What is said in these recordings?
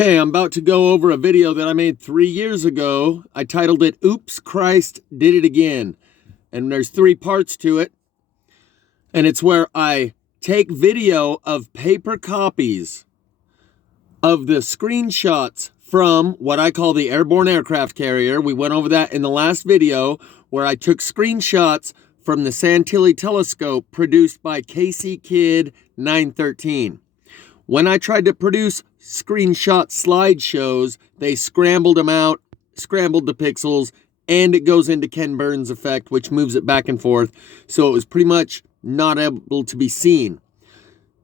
Okay, I'm about to go over a video that I made 3 years ago. I titled it, Oops, Christ Did It Again. And there's 3 parts to it. And it's where I take video of paper copies of the screenshots from what I call the Airborne aircraft carrier. We went over that in the last video, where I took screenshots from the Santilli telescope produced by Casey Kidd 913. When I tried to produce screenshot slideshows, they scrambled them out, scrambled the pixels, and it goes into Ken Burns effect, which moves it back and forth. So it was pretty much not able to be seen.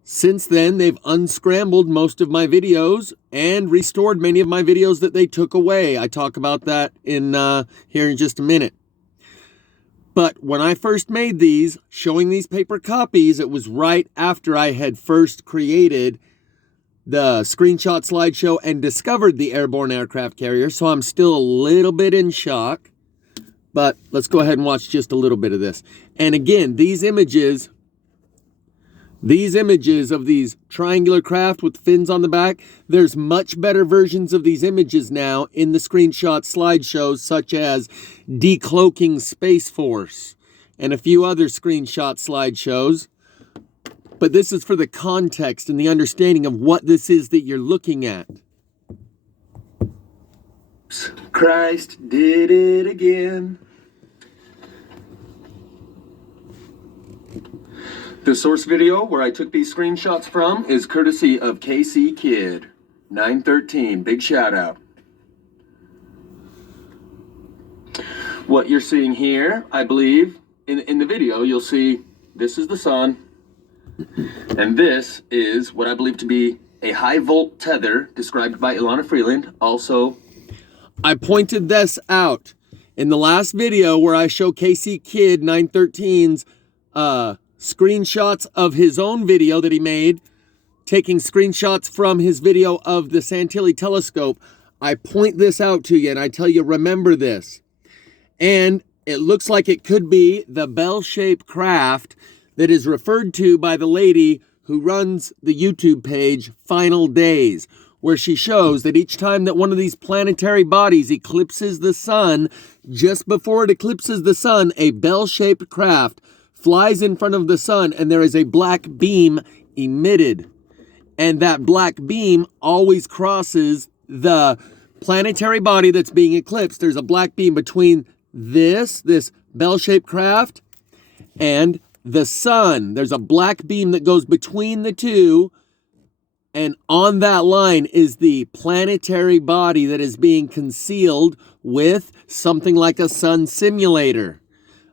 Since then, they've unscrambled most of my videos and restored many of my videos that they took away. I talk about that in here in just a minute. But when I first made these, showing these paper copies, it was right after I had first created the screenshot slideshow and discovered the Airborne aircraft carrier, so I'm still a little bit in shock. But let's go ahead and watch just a little bit of this. And again, these images of these triangular craft with fins on the back, there's much better versions of these images now in the screenshot slideshows, such as Declocking Space Force and a few other screenshot slideshows. But this is for the context and the understanding of what this is that you're looking at. Christ did it again. The source video where I took these screenshots from is courtesy of Casey Kidd 913. Big shout out. What you're seeing here, I believe, in the video, you'll see this is the sun. And this is what I believe to be a high volt tether described by Ilana Freeland. Also, I pointed this out in the last video where I show Casey Kidd 913's screenshots of his own video that he made, taking screenshots from his video of the Santilli telescope. I point this out to you and I tell you, remember this. And it looks like it could be the bell-shaped craft that is referred to by the lady who runs the YouTube page Final Days, where she shows that each time that one of these planetary bodies eclipses the sun, just before it eclipses the sun, a bell-shaped craft flies in front of the sun and there is a black beam emitted. And that black beam always crosses the planetary body that's being eclipsed. There's a black beam between this bell-shaped craft and the sun. There's a black beam that goes between the two, and on that line is the planetary body that is being concealed with something like a sun simulator,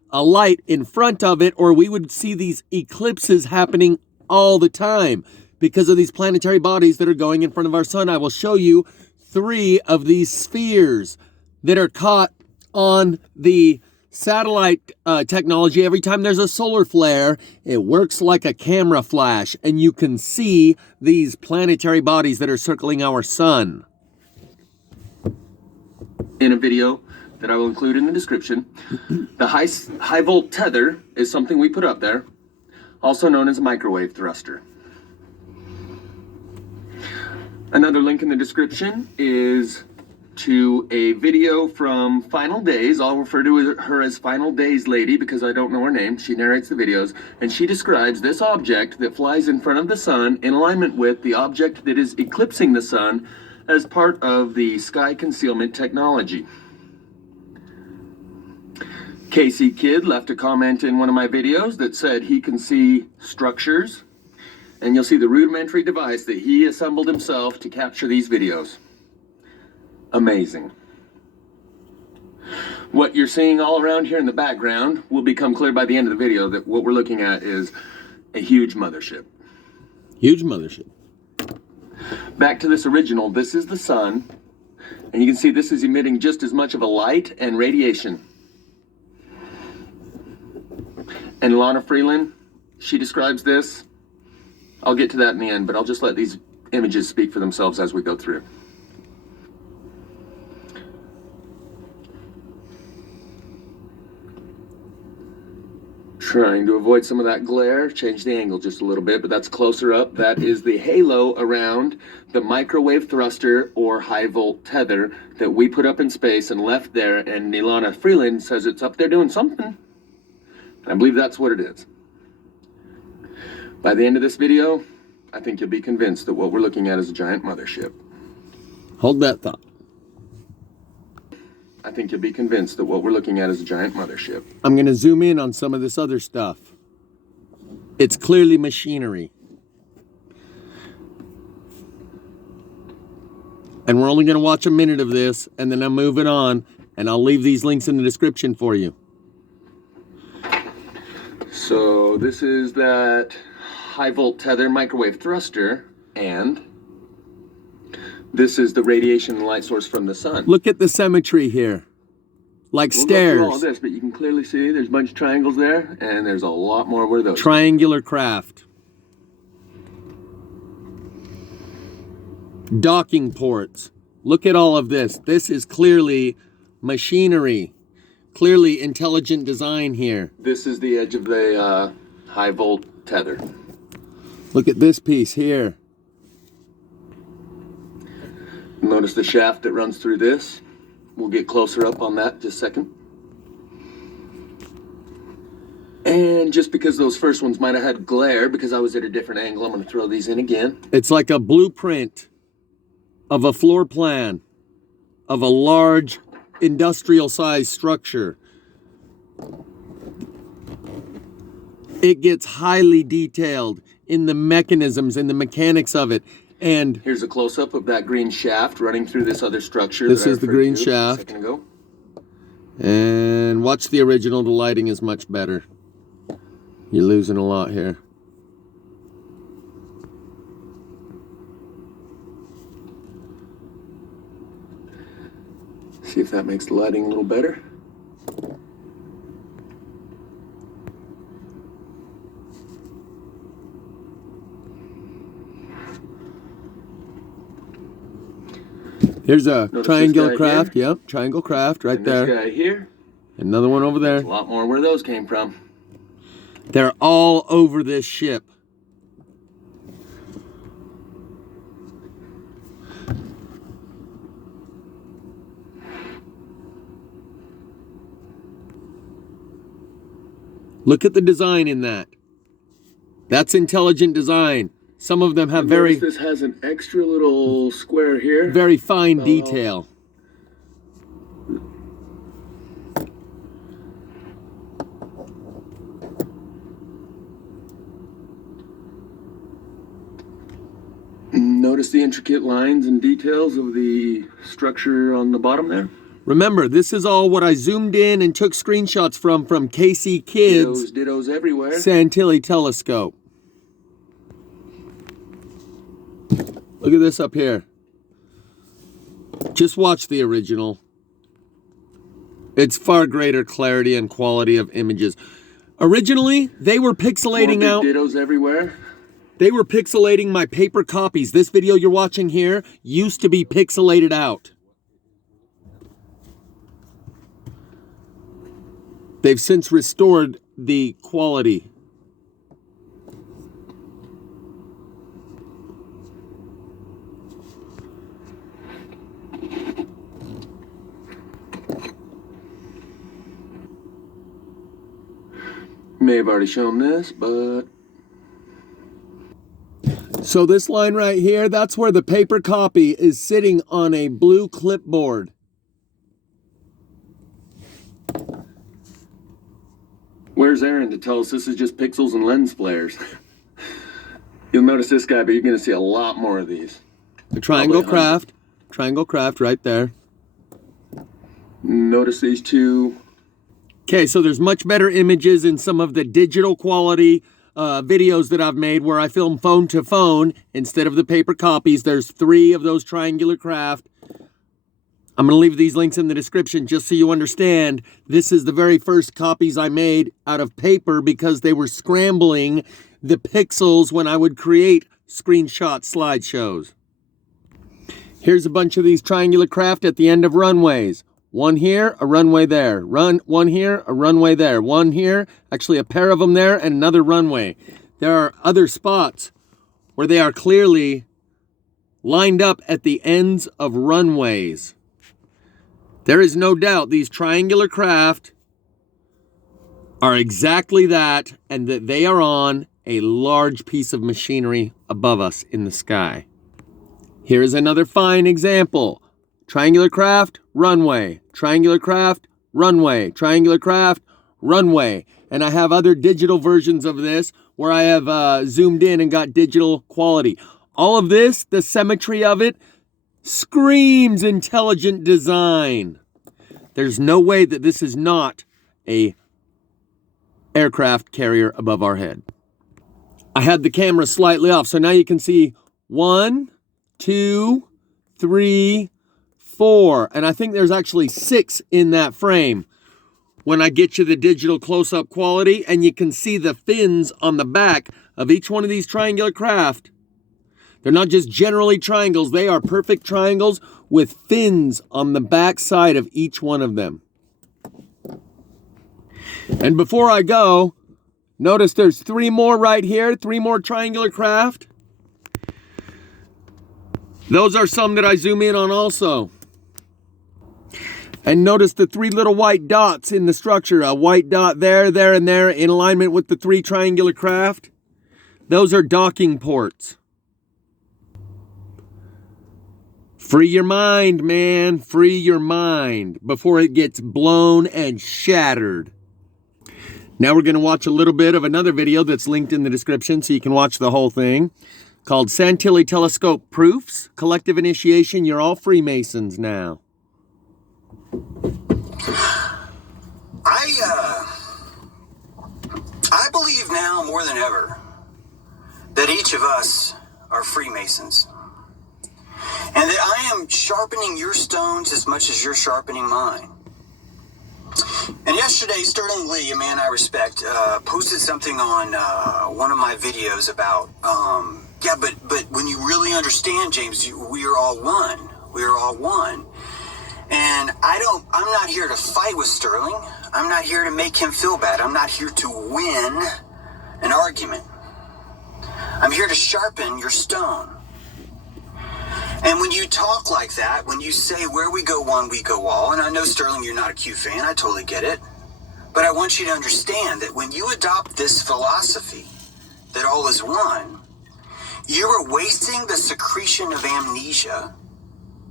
a light in front of it, or we would see these eclipses happening all the time because of these planetary bodies that are going in front of our sun. I will show you 3 of these spheres that are caught on the satellite technology. Every time there's a solar flare, it works like a camera flash, and you can see these planetary bodies that are circling our sun. In a video that I will include in the description, the high volt tether is something we put up there, also known as a microwave thruster. Another link in the description is to a video from Final Days. I'll refer to her as Final Days Lady because I don't know her name. She narrates the videos, and she describes this object that flies in front of the sun in alignment with the object that is eclipsing the sun as part of the sky concealment technology. Casey Kidd left a comment in one of my videos that said he can see structures, and you'll see the rudimentary device that he assembled himself to capture these videos. Amazing. What you're seeing all around here in the background will become clear by the end of the video that what we're looking at is a huge mothership. Huge mothership. Back to this original, this is the sun, and you can see this is emitting just as much of a light and radiation. And Ilana Freeland, she describes this. I'll get to that in the end, but I'll just let these images speak for themselves as we go through. Trying to avoid some of that glare, change the angle just a little bit, but that's closer up. That is the halo around the microwave thruster or high volt tether that we put up in space and left there, and Ilana Freeland says it's up there doing something. I believe that's what it is. By the end of this video, I think you'll be convinced that what we're looking at is a giant mothership. Hold that thought. I think you'll be convinced that what we're looking at is a giant mothership. I'm going to zoom in on some of this other stuff. It's clearly machinery. And we're only going to watch a minute of this, and then I'm moving on, and I'll leave these links in the description for you. So this is that high volt tether microwave thruster, and this is the radiation and light source from the sun. Look at the symmetry here, like stairs. We'll go through all this, but you can clearly see there's a bunch of triangles there, and there's a lot more where those. Triangular craft. Docking ports. Look at all of this. This is clearly machinery. Clearly intelligent design here. This is the edge of the high volt tether. Look at this piece here. Notice the shaft that runs through this. We'll get closer up on that in just a second. And just because those first ones might have had glare because I was at a different angle, I'm going to throw these in again. It's like a blueprint of a floor plan of a large industrial size structure. It gets highly detailed in the mechanisms and the mechanics of it. And here's a close-up of that green shaft running through this other structure. This is the green shaft. A second ago. And watch the original. The lighting is much better. You're losing a lot here. See if that makes the lighting a little better. Here's a triangle craft. Yep, triangle craft right there. This guy here. Another one over there. There's a lot more where those came from. They're all over this ship. Look at the design in that. That's intelligent design. Some of them have very... This has an extra little square here. Very fine detail. Notice the intricate lines and details of the structure on the bottom there? Remember, this is all what I zoomed in and took screenshots from Casey Kidd's dittos everywhere. Santilli telescope. Look at this up here. Just watch the original. It's far greater clarity and quality of images. Originally, they were pixelating out. Dittos everywhere. They were pixelating my paper copies. This video you're watching here used to be pixelated out. They've since restored the quality. May have already shown this, but... So this line right here, that's where the paper copy is sitting on a blue clipboard. Where's Aaron to tell us this is just pixels and lens flares? You'll notice this guy, but you're going to see a lot more of these. The triangle craft. Triangle craft right there. Notice these two. Okay, so there's much better images in some of the digital quality videos that I've made where I film phone to phone instead of the paper copies. There's 3 of those triangular craft. I'm going to leave these links in the description just so you understand. This is the very first copies I made out of paper because they were scrambling the pixels when I would create screenshot slideshows. Here's a bunch of these triangular craft at the end of runways. One here, a runway there. One here, a runway there. One here, actually a pair of them there, and another runway. There are other spots where they are clearly lined up at the ends of runways. There is no doubt these triangular craft are exactly that, and that they are on a large piece of machinery above us in the sky. Here is another fine example. Triangular craft, runway. Triangular craft, runway. Triangular craft, runway. And I have other digital versions of this where I have zoomed in and got digital quality. All of this, the symmetry of it, screams intelligent design. There's no way that this is not a aircraft carrier above our head. I had the camera slightly off, so now you can see 1, 2, 3, 4, and I think there's actually 6 in that frame when I get you the digital close-up quality, and you can see the fins on the back of each one of these triangular craft. They're not just generally triangles, they are perfect triangles with fins on the back side of each one of them. And before I go, notice there's 3 more right here, 3 more triangular craft. Those are some that I zoom in on also. And notice the 3 little white dots in the structure. A white dot there, there, and there in alignment with the 3 triangular craft. Those are docking ports. Free your mind, man. Free your mind before it gets blown and shattered. Now we're going to watch a little bit of another video that's linked in the description so you can watch the whole thing, called Santilli Telescope Proofs, Collective Initiation. You're all Freemasons now. I believe now more than ever that each of us are Freemasons, and that I am sharpening your stones as much as you're sharpening mine. And yesterday, Sterling Lee, a man I respect, posted something on one of my videos about, but when you really understand, James, we are all one. We are all one. And I'm not here to fight with Sterling. I'm not here to make him feel bad. I'm not here to win an argument. I'm here to sharpen your stone. And when you talk like that, when you say where we go one, we go all, and I know, Sterling, you're not a Q fan, I totally get it. But I want you to understand that when you adopt this philosophy, that all is one, you are wasting the secretion of amnesia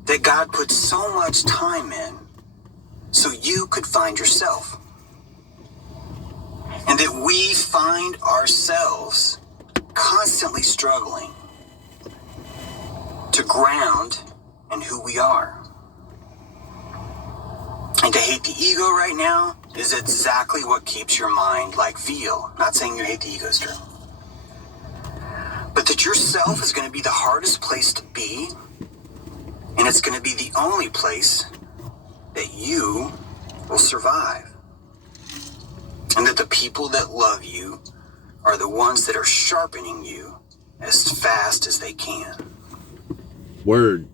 that God put so much time in so you could find yourself. And that we find ourselves constantly struggling to ground in who we are. And to hate the ego right now is exactly what keeps your mind like veal. Not saying you hate the ego, Sterling. But that yourself is going to be the hardest place to be, and it's going to be the only place that you will survive. And that the people that love you are the ones that are sharpening you as fast as they can. Word.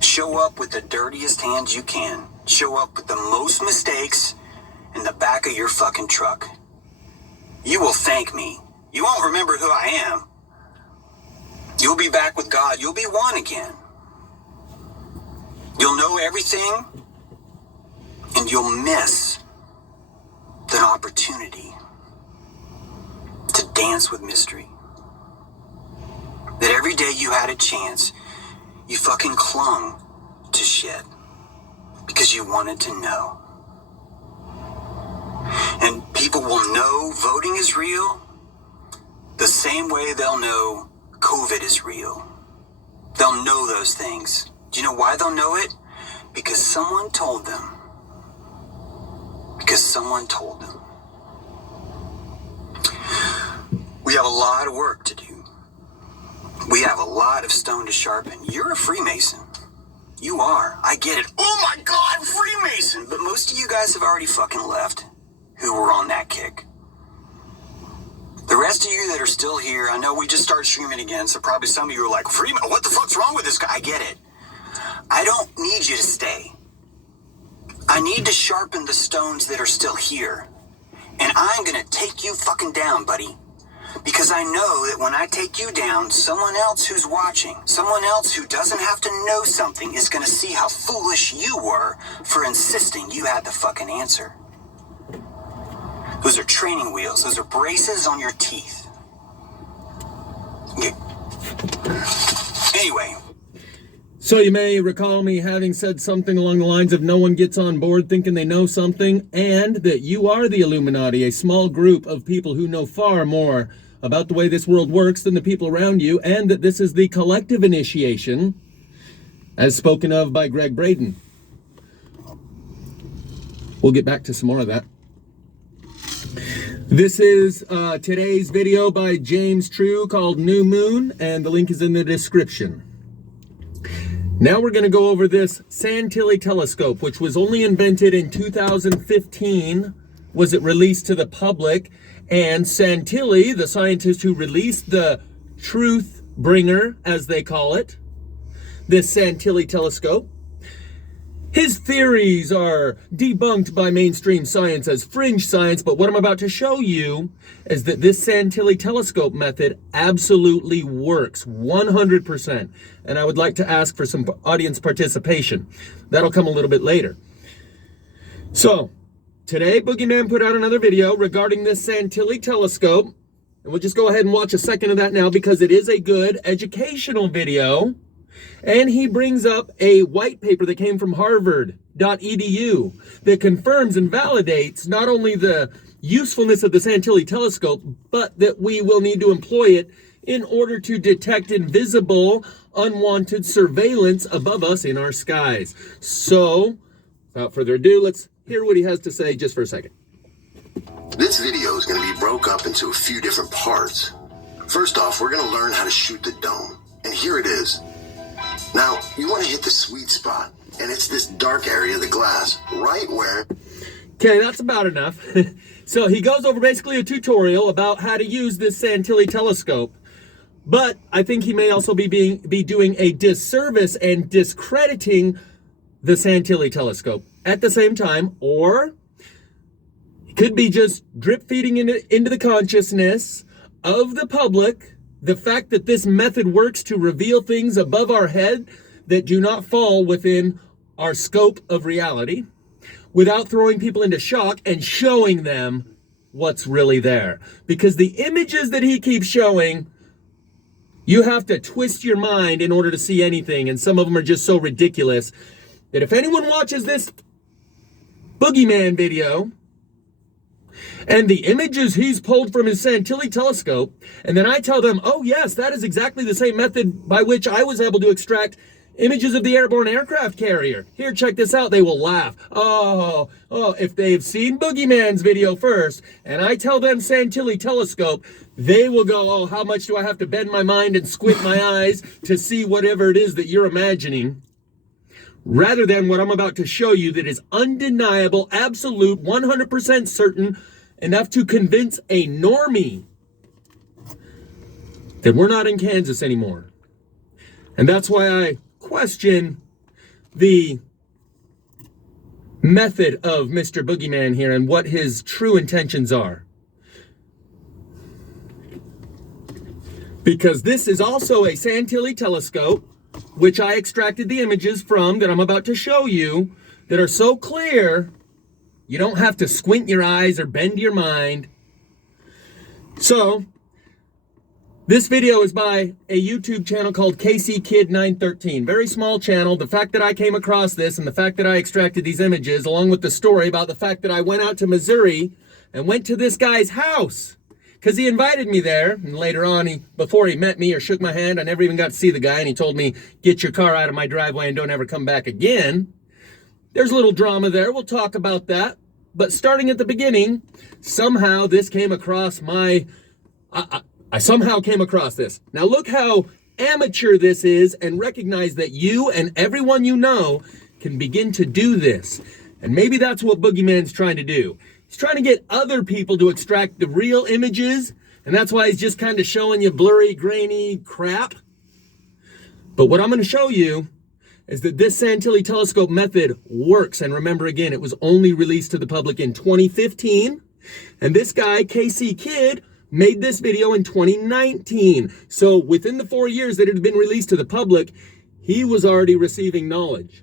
Show up with the dirtiest hands you can. Show up with the most mistakes in the back of your fucking truck. You will thank me. You won't remember who I am. You'll be back with God. You'll be one again. You'll know everything, and you'll miss the opportunity to dance with mystery. That every day you had a chance, you fucking clung to shit because you wanted to know. And people will know voting is real the same way they'll know COVID is real. They'll know those things. Do you know why they'll know it? Because someone told them. Because someone told them. We have a lot of work to do. We have a lot of stone to sharpen. You're a Freemason. You are. I get it. Oh my God, Freemason! But most of you guys have already fucking left who were on that kick. The rest of you that are still here, I know we just started streaming again, so probably some of you are like, Freeman, what the fuck's wrong with this guy? I get it. I don't need you to stay. I need to sharpen the stones that are still here. And I'm gonna take you fucking down, buddy. Because I know that when I take you down, someone else who's watching, someone else who doesn't have to know something is gonna see how foolish you were for insisting you had the fucking answer. Those are training wheels. Those are braces on your teeth. Yeah. Anyway. So you may recall me having said something along the lines of no one gets on board thinking they know something, and that you are the Illuminati, a small group of people who know far more about the way this world works than the people around you, and that this is the collective initiation, as spoken of by Greg Braden. We'll get back to some more of that. This is today's video by James True called New Moon, and the link is in the description. Now we're going to go over this Santilli telescope, which was only invented in 2015. Was it released to the public? And Santilli, the scientist who released the truth bringer, as they call it, this Santilli telescope, his theories are debunked by mainstream science as fringe science, but what I'm about to show you is that this Santilli telescope method absolutely works 100%. And I would like to ask for some audience participation. That'll come a little bit later. So, today Boogeyman put out another video regarding this Santilli telescope. And we'll just go ahead and watch a second of that now because it is a good educational video. And he brings up a white paper that came from harvard.edu that confirms and validates not only the usefulness of the Santilli telescope, but that we will need to employ it in order to detect invisible, unwanted surveillance above us in our skies. So, without further ado, let's hear what he has to say just for a second. This video is going to be broke up into a few different parts. First off, we're going to learn how to shoot the dome. And here it is. Now, you want to hit the sweet spot, and it's this dark area of the glass, right where... Okay, that's about enough. So he goes over basically a tutorial about how to use this Santilli telescope, but I think he may also be doing a disservice and discrediting the Santilli telescope at the same time, or it could be just drip feeding into the consciousness of the public the fact that this method works to reveal things above our head that do not fall within our scope of reality without throwing people into shock and showing them what's really there. Because the images that he keeps showing, you have to twist your mind in order to see anything, and some of them are just so ridiculous that if anyone watches this Boogeyman video and the images he's pulled from his Santilli telescope, and then I tell them, oh yes, that is exactly the same method by which I was able to extract images of the Airborne aircraft carrier. Here, check this out. They will laugh. Oh, if they've seen Boogeyman's video first, and I tell them Santilli telescope, they will go, oh, how much do I have to bend my mind and squint my eyes to see whatever it is that you're imagining? Rather than what I'm about to show you that is undeniable, absolute, 100% certain, enough to convince a normie that we're not in Kansas anymore. And that's why I question the method of Mr. Boogeyman here and what his true intentions are. Because this is also a Santilli telescope, which I extracted the images from that I'm about to show you, that are so clear you don't have to squint your eyes or bend your mind. So, this video is by a YouTube channel called KCKid913. Very small channel. The fact that I came across this and the fact that I extracted these images, along with the story about the fact that I went out to Missouri and went to this guy's house because he invited me there. And later on, before he met me or shook my hand, I never even got to see the guy. And he told me, get your car out of my driveway and don't ever come back again. There's a little drama there. We'll talk about that. But starting at the beginning, somehow this came across I somehow came across this. Now look how amateur this is, and recognize that you and everyone you know can begin to do this. And maybe that's what Boogeyman's trying to do. He's trying to get other people to extract the real images, and that's why he's just kind of showing you blurry, grainy crap. But what I'm going to show you is that this Santilli telescope method works. And remember, again, it was only released to the public in 2015. And this guy, KC Kid, made this video in 2019. So within the 4 years that it had been released to the public, he was already receiving knowledge.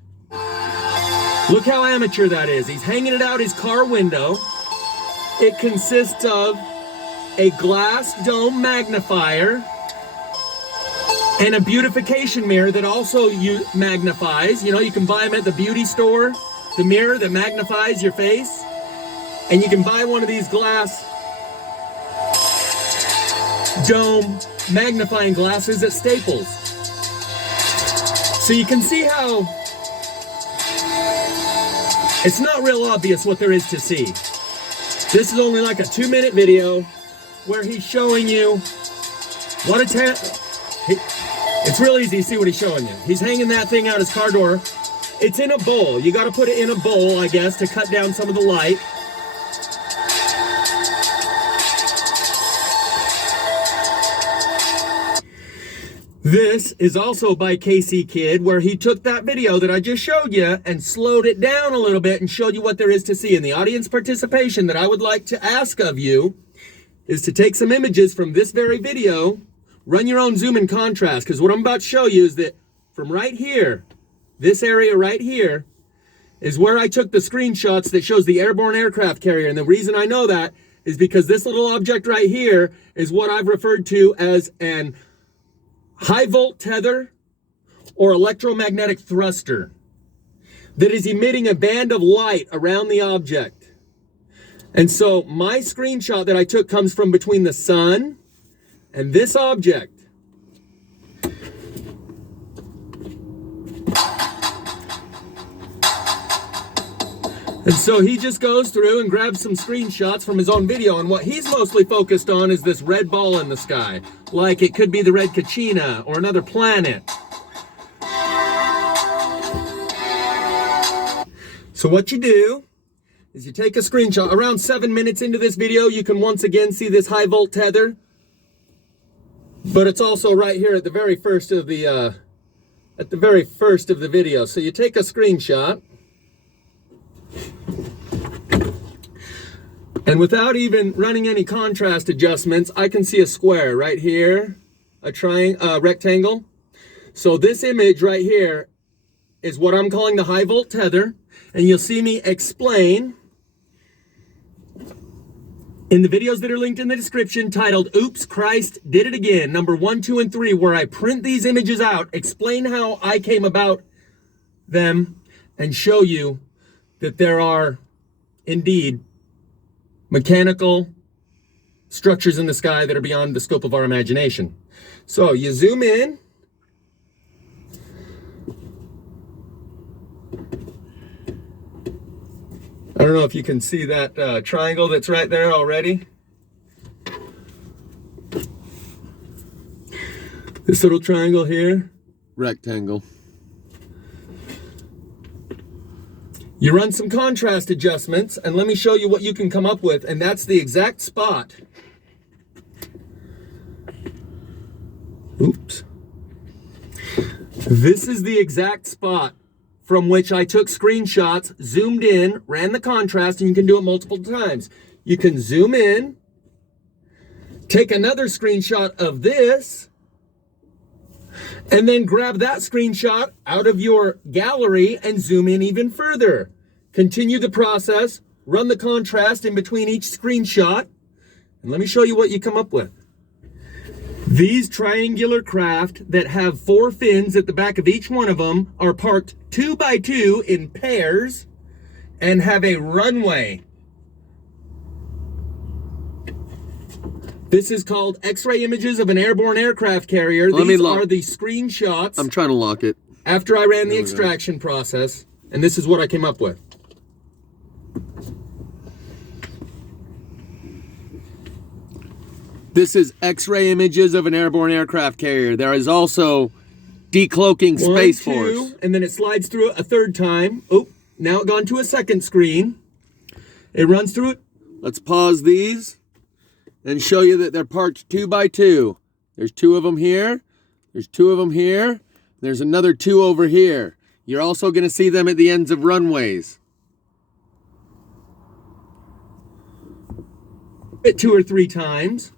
Look how amateur that is. He's hanging it out his car window. It consists of a glass dome magnifier and a beautification mirror that also magnifies. You know, you can buy them at the beauty store, the mirror that magnifies your face. And you can buy one of these glass dome magnifying glasses at Staples. So you can see how it's not real obvious what there is to see. This is only like a 2-minute video where he's showing you what it's real easy to see what he's showing you. He's hanging that thing out his car door. It's in a bowl. You got to put it in a bowl, I guess, to cut down some of the light. This is also by KC Kid, where he took that video that I just showed you and slowed it down a little bit and showed you what there is to see. And the audience participation that I would like to ask of you is to take some images from this very video, run your own zoom and contrast, because what I'm about to show you is that from right here, this area right here, is where I took the screenshots that shows the airborne aircraft carrier. And the reason I know that is because this little object right here is what I've referred to as an high volt tether or electromagnetic thruster that is emitting a band of light around the object. And so my screenshot that I took comes from between the sun and this object. And so he just goes through and grabs some screenshots from his own video, and what he's mostly focused on is this red ball in the sky. Like it could be the red Kachina or another planet. So what you do is you take a screenshot. Around 7 minutes into this video, you can once again see this high volt tether. But it's also right here at the very first of the video. So you take a screenshot. And without even running any contrast adjustments, I can see a square right here, a rectangle. So this image right here is what I'm calling the high volt tether. And you'll see me explain in the videos that are linked in the description titled, Oops, Christ Did It Again, number 1, 2, and 3, where I print these images out, explain how I came about them, and show you that there are indeed mechanical structures in the sky that are beyond the scope of our imagination. So you zoom in. I don't know if you can see that triangle that's right there already. This little triangle here. Rectangle. You run some contrast adjustments, and let me show you what you can come up with, and that's the exact spot. Oops. This is the exact spot from which I took screenshots, zoomed in, ran the contrast, and you can do it multiple times. You can zoom in, take another screenshot of this, and then grab that screenshot out of your gallery and zoom in even further. Continue the process, run the contrast in between each screenshot, and let me show you what you come up with. These triangular craft that have 4 fins at the back of each one of them are parked 2 by 2 in pairs and have a runway. This is called X-ray images of an airborne aircraft carrier. These are the screenshots. I'm trying to lock it. After I ran the extraction process, and this is what I came up with. This is X-ray images of an airborne aircraft carrier. There is also Declocking Space Force. And then it slides through it a third time. Oh, now it gone to a second screen. It runs through it. Let's pause these and show you that they're parked 2 by 2. There's 2 of them here. There's 2 of them here. There's another 2 over here. You're also going to see them at the ends of runways. It 2 or 3 times.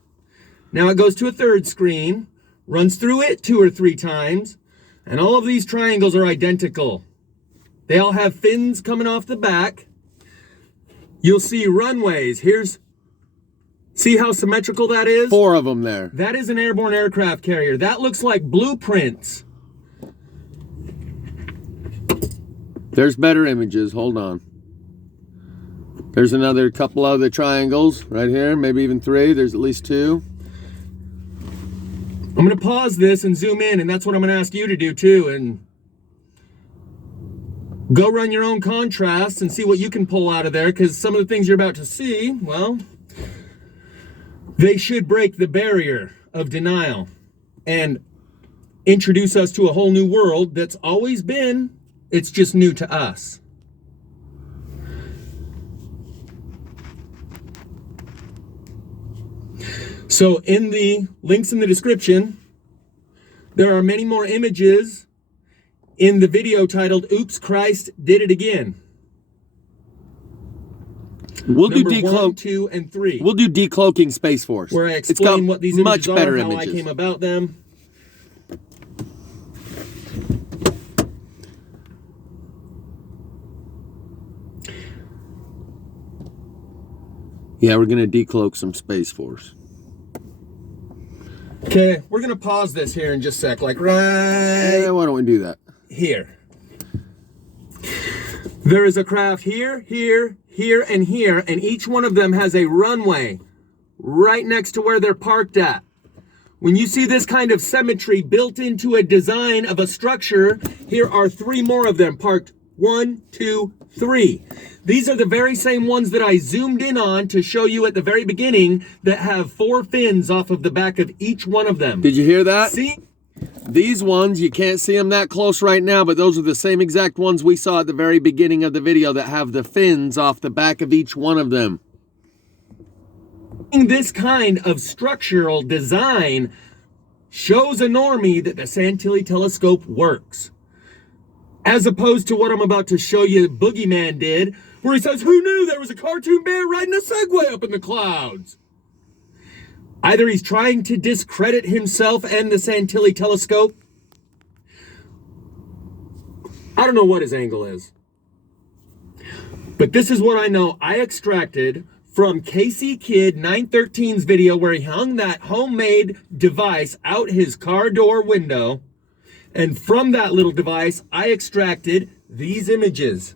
Now it goes to a third screen, runs through it 2 or 3 times, and all of these triangles are identical. They all have fins coming off the back. You'll see runways. See how symmetrical that is? 4 of them there. That is an airborne aircraft carrier. That looks like blueprints. There's better images. Hold on. There's another couple other triangles right here, maybe even 3. There's at least 2. I'm going to pause this and zoom in, and that's what I'm going to ask you to do too. And go run your own contrasts and see what you can pull out of there, because some of the things you're about to see, well, they should break the barrier of denial and introduce us to a whole new world that's always been, it's just new to us. So in the links in the description, there are many more images in the video titled, Oops, Christ Did It Again. We'll Number do 1, 2, and 3. We'll do Decloaking Space Force. Where I explain what these images much better are, how images. I came about them. Yeah, we're going to decloak some Space Force. Okay, we're going to pause this here in just a sec, like right Yeah, why don't we do that? here. There is a craft here, here, here, and here, and each one of them has a runway right next to where they're parked at. When you see this kind of symmetry built into a design of a structure, here are 3 more of them parked. 1, 2, 3. These are the very same ones that I zoomed in on to show you at the very beginning that have 4 fins off of the back of each one of them. Did you hear that? See? These ones, you can't see them that close right now, but those are the same exact ones we saw at the very beginning of the video that have the fins off the back of each one of them. This kind of structural design shows a normie that the Santilli telescope works. As opposed to what I'm about to show you Boogeyman did, where he says, who knew there was a cartoon bear riding a Segway up in the clouds? Either he's trying to discredit himself and the Santilli telescope. I don't know what his angle is. But this is what I know I extracted from KC Kid 913's video where he hung that homemade device out his car door window. And from that little device, I extracted these images.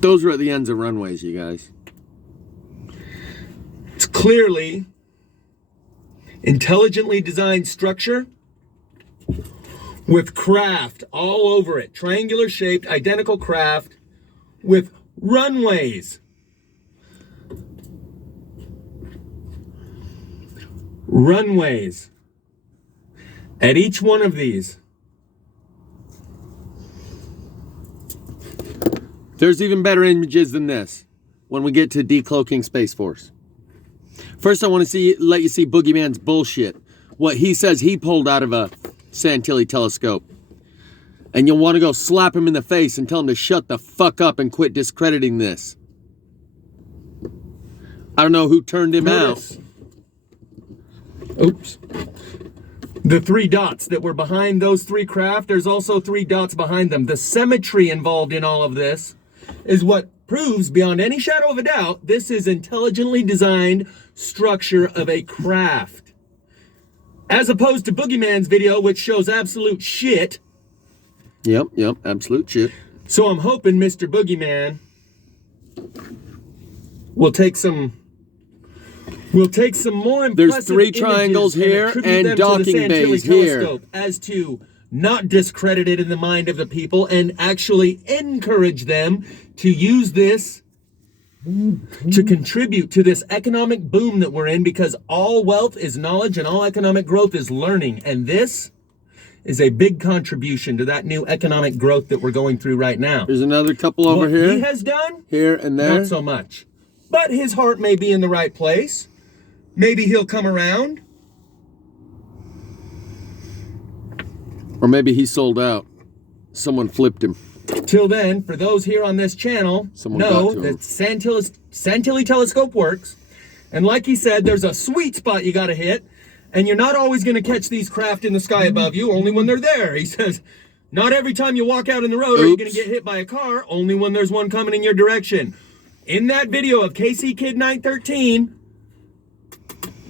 Those are at the ends of runways, you guys. It's clearly intelligently designed structure with craft all over it. Triangular shaped, identical craft with runways. Runways at each one of these. There's even better images than this when we get to Decloaking Space Force. First, I want to let you see Boogeyman's bullshit. What he says he pulled out of a Santilli telescope. And you'll want to go slap him in the face and tell him to shut the fuck up and quit discrediting this. I don't know who turned him out. Oops. The 3 dots that were behind those 3 craft, there's also 3 dots behind them. The symmetry involved in all of this is what proves beyond any shadow of a doubt this is intelligently designed structure of a craft. As opposed to Boogeyman's video, which shows absolute shit. Yep, absolute shit. So I'm hoping Mr. Boogeyman will take some more impressive There's 3 triangles here and docking bays here. As to not discredit it in the mind of the people and actually encourage them to use this to contribute to this economic boom that we're in, because all wealth is knowledge and all economic growth is learning. And this is a big contribution to that new economic growth that we're going through right now. There's another couple over here. What he has done, here and there. not so much. But his heart may be in the right place. maybe he'll come around. Or maybe he sold out. Someone flipped him. Till then, for those here on this channel, know that Santilli telescope works. And like he said, there's a sweet spot you got to hit. And you're not always going to catch these craft in the sky above you, only when they're there. He says, not every time you walk out in the road are you going to get hit by a car, only when there's one coming in your direction. In that video of KC Kid 913,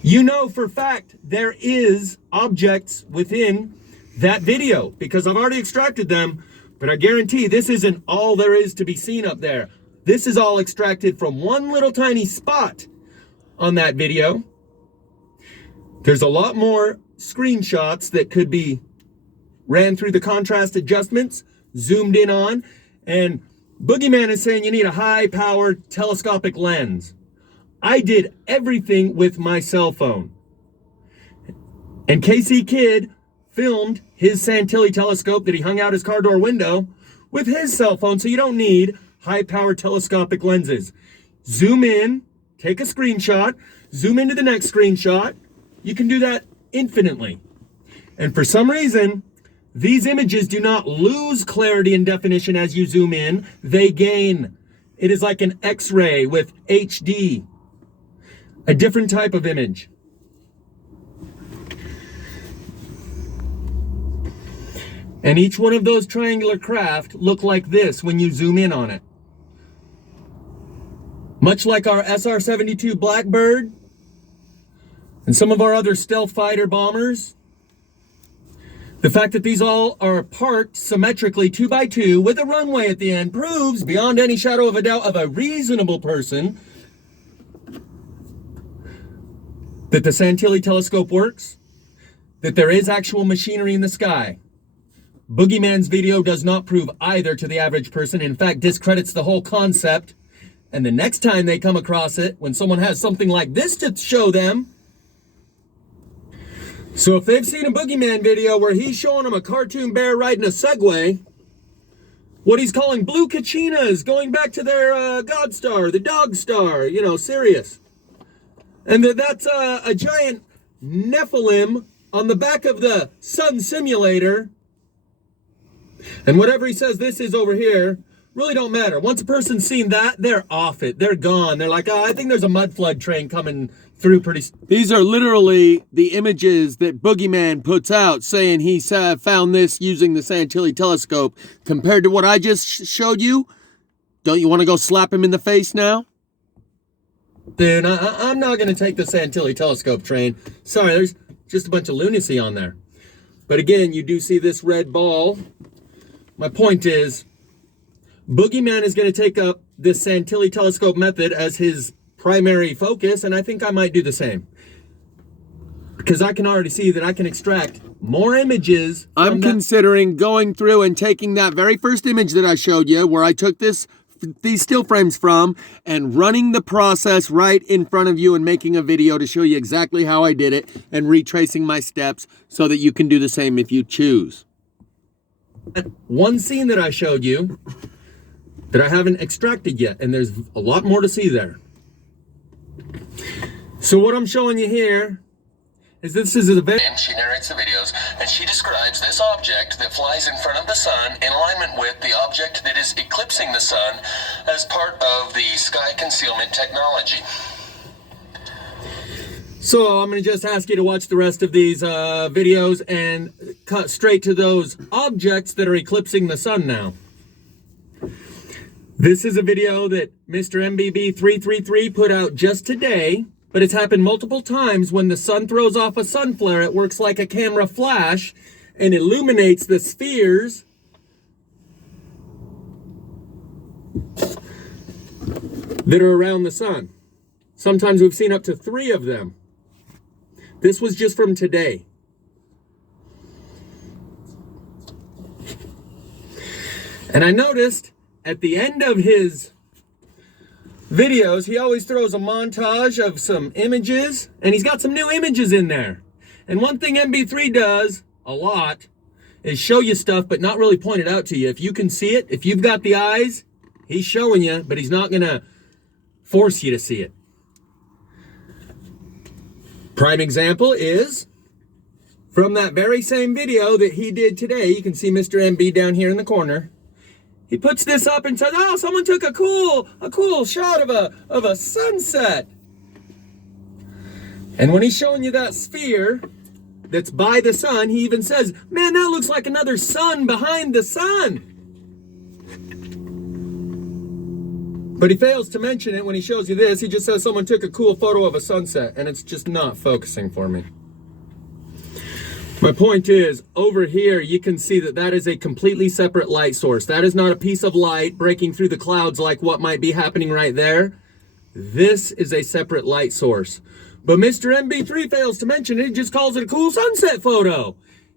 you know for fact there is objects within that video because I've already extracted them, but I guarantee this isn't all there is to be seen up there. This is all extracted from one little tiny spot on that video. There's a lot more screenshots that could be ran through the contrast adjustments, zoomed in on, and Boogeyman is saying you need a high-powered telescopic lens. I did everything with my cell phone. And KC Kid filmed his Santilli telescope that he hung out his car door window with his cell phone, so you don't need high-powered telescopic lenses. Zoom in, take a screenshot, zoom into the next screenshot. You can do that infinitely. And for some reason, these images do not lose clarity and definition as you zoom in, they gain. It is like an X-ray with HD, a different type of image. And each one of those triangular craft look like this when you zoom in on it. Much like our SR-72 Blackbird and some of our other stealth fighter bombers, the fact that these all are parked symmetrically 2 by 2 with a runway at the end proves beyond any shadow of a doubt of a reasonable person that the Santilli telescope works, that there is actual machinery in the sky. Boogeyman's video does not prove either to the average person, in fact discredits the whole concept, and the next time they come across it, when someone has something like this to show them, so if they've seen a Boogeyman video where he's showing them a cartoon bear riding a Segway, what he's calling blue Kachinas, going back to their God Star, the Dog Star, you know, Sirius. And that's a giant Nephilim on the back of the Sun Simulator. And whatever he says this is over here, really don't matter. Once a person's seen that, they're off it. They're gone. They're like, oh, I think there's a mud flood train coming through pretty... These are literally the images that Boogeyman puts out saying he found this using the Santilli telescope. Compared to what I just showed you, don't you want to go slap him in the face now? Dude, I'm not going to take the Santilli telescope train. Sorry, there's just a bunch of lunacy on there. But again, you do see this red ball. My point is, Boogeyman is going to take up this Santilli telescope method as his primary focus, and I think I might do the same. Because I can already see that I can extract more images. I'm considering going through and taking that very first image that I showed you, where I took these still frames from, and running the process right in front of you and making a video to show you exactly how I did it and retracing my steps so that you can do the same if you choose. One scene that I showed you that I haven't extracted yet, and there's a lot more to see there. So what I'm showing you here is this is a video. She narrates the videos, and she describes this object that flies in front of the sun in alignment with the object that is eclipsing the sun as part of the sky concealment technology. So I'm going to just ask you to watch the rest of these videos and cut straight to those objects that are eclipsing the sun now. This is a video that Mr. MBB333 put out just today, but it's happened multiple times. When the sun throws off a sun flare, it works like a camera flash and illuminates the spheres that are around the sun. Sometimes we've seen up to 3 of them. This was just from today. And I noticed at the end of his videos, he always throws a montage of some images, and he's got some new images in there. And one thing MB3 does a lot is show you stuff, but not really point it out to you. If you can see it, if you've got the eyes, he's showing you, but he's not gonna force you to see it. Prime example is from that very same video that he did today. You can see Mr. MB down here in the corner. He puts this up and says, oh, someone took a cool shot of a sunset. And when he's showing you that sphere that's by the sun, he even says, man, that looks like another sun behind the sun. But he fails to mention it when he shows you this. He just says someone took a cool photo of a sunset, and it's just not focusing for me. My point is, over here, you can see that that is a completely separate light source. That is not a piece of light breaking through the clouds like what might be happening right there. This is a separate light source. But Mr. MB3 fails to mention it. He just calls it a cool sunset photo.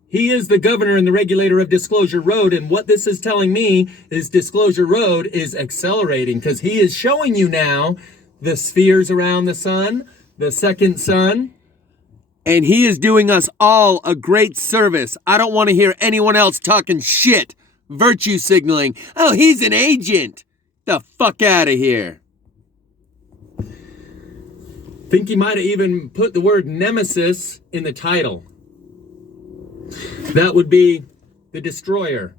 He is the governor and the regulator of Disclosure Road, and what this is telling me is Disclosure Road is accelerating, because he is showing you now the spheres around the sun, the second sun. And he is doing us all a great service. I don't want to hear anyone else talking shit. Virtue signaling. Oh, he's an agent. The fuck out of here. Think he might have even put the word nemesis in the title. That would be the Destroyer,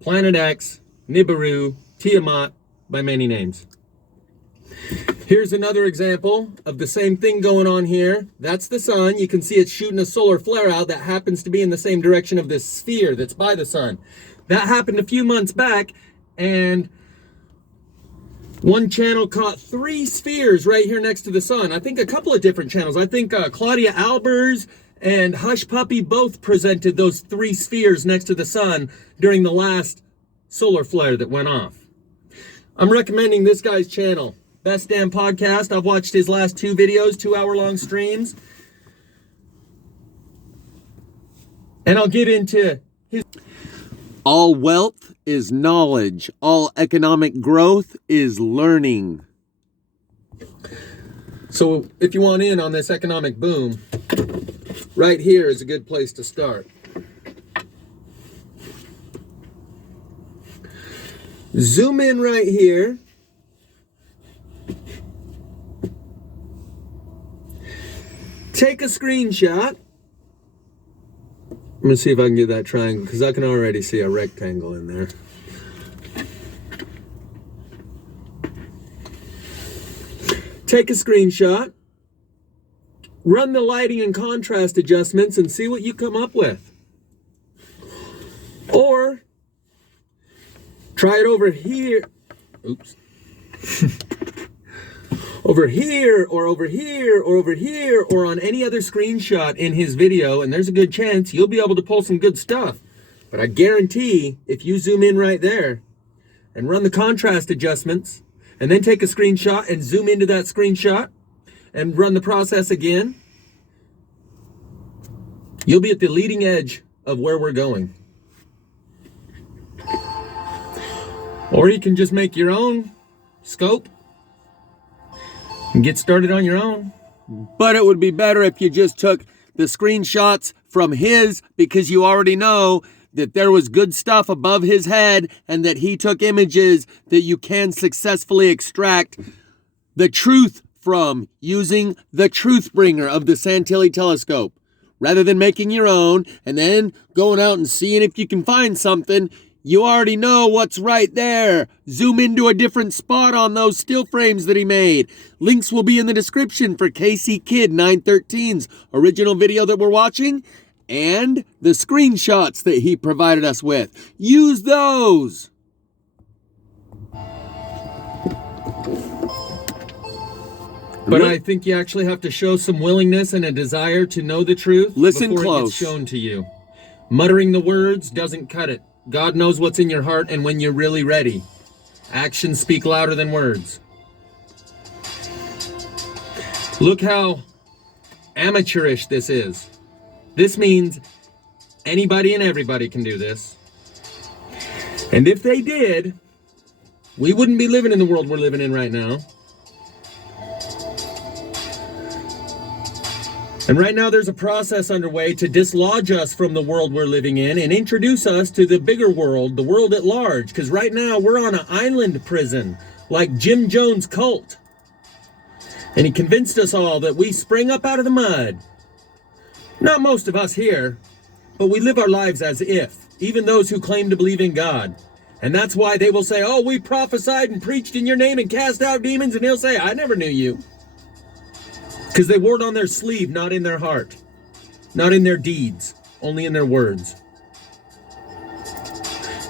Planet X, Nibiru, Tiamat, by many names. Here's another example of the same thing going on here. That's the sun. You can see it's shooting a solar flare out that happens to be in the same direction of this sphere that's by the sun. That happened a few months back, and one channel caught 3 spheres right here next to the sun. I think a couple of different channels. I think Claudia Albers and Hush Puppy both presented those 3 spheres next to the sun during the last solar flare that went off. I'm recommending this guy's channel. Best Damn Podcast. I've watched his last 2 videos, 2-hour-long streams. And I'll get into his... All wealth is knowledge. All economic growth is learning. So if you want in on this economic boom, right here is a good place to start. Zoom in right here. Take a screenshot. I'm going to see if I can get that triangle, because I can already see a rectangle in there. Take a screenshot. Run the lighting and contrast adjustments and see what you come up with. Or try it over here. Oops. Over here, or over here, or over here, or on any other screenshot in his video, and there's a good chance you'll be able to pull some good stuff. But I guarantee if you zoom in right there and run the contrast adjustments, and then take a screenshot and zoom into that screenshot and run the process again, you'll be at the leading edge of where we're going. Or you can just make your own scope and get started on your own. But it would be better if you just took the screenshots from his, because you already know that there was good stuff above his head and that he took images that you can successfully extract the truth from using the truth bringer of the Santilli telescope. Rather than making your own and then going out and seeing if you can find something, you already know what's right there. Zoom into a different spot on those still frames that he made. Links will be in the description for Casey Kid 913's original video that we're watching and the screenshots that he provided us with. Use those. But I think you actually have to show some willingness and a desire to know the truth Listen before close. it gets shown to you. Muttering the words doesn't cut it. God knows what's in your heart and when you're really ready. Actions speak louder than words. Look how amateurish this is. This means anybody and everybody can do this. And if they did, we wouldn't be living in the world we're living in right now. And right now there's a process underway to dislodge us from the world we're living in and introduce us to the bigger world, the world at large. Because right now we're on an island prison, like Jim Jones' cult. And he convinced us all that we sprang up out of the mud. Not most of us here, but we live our lives as if, even those who claim to believe in God. And that's why they will say, oh, we prophesied and preached in your name and cast out demons. And he'll say, I never knew you. Because they wore it on their sleeve, not in their heart. Not in their deeds, only in their words.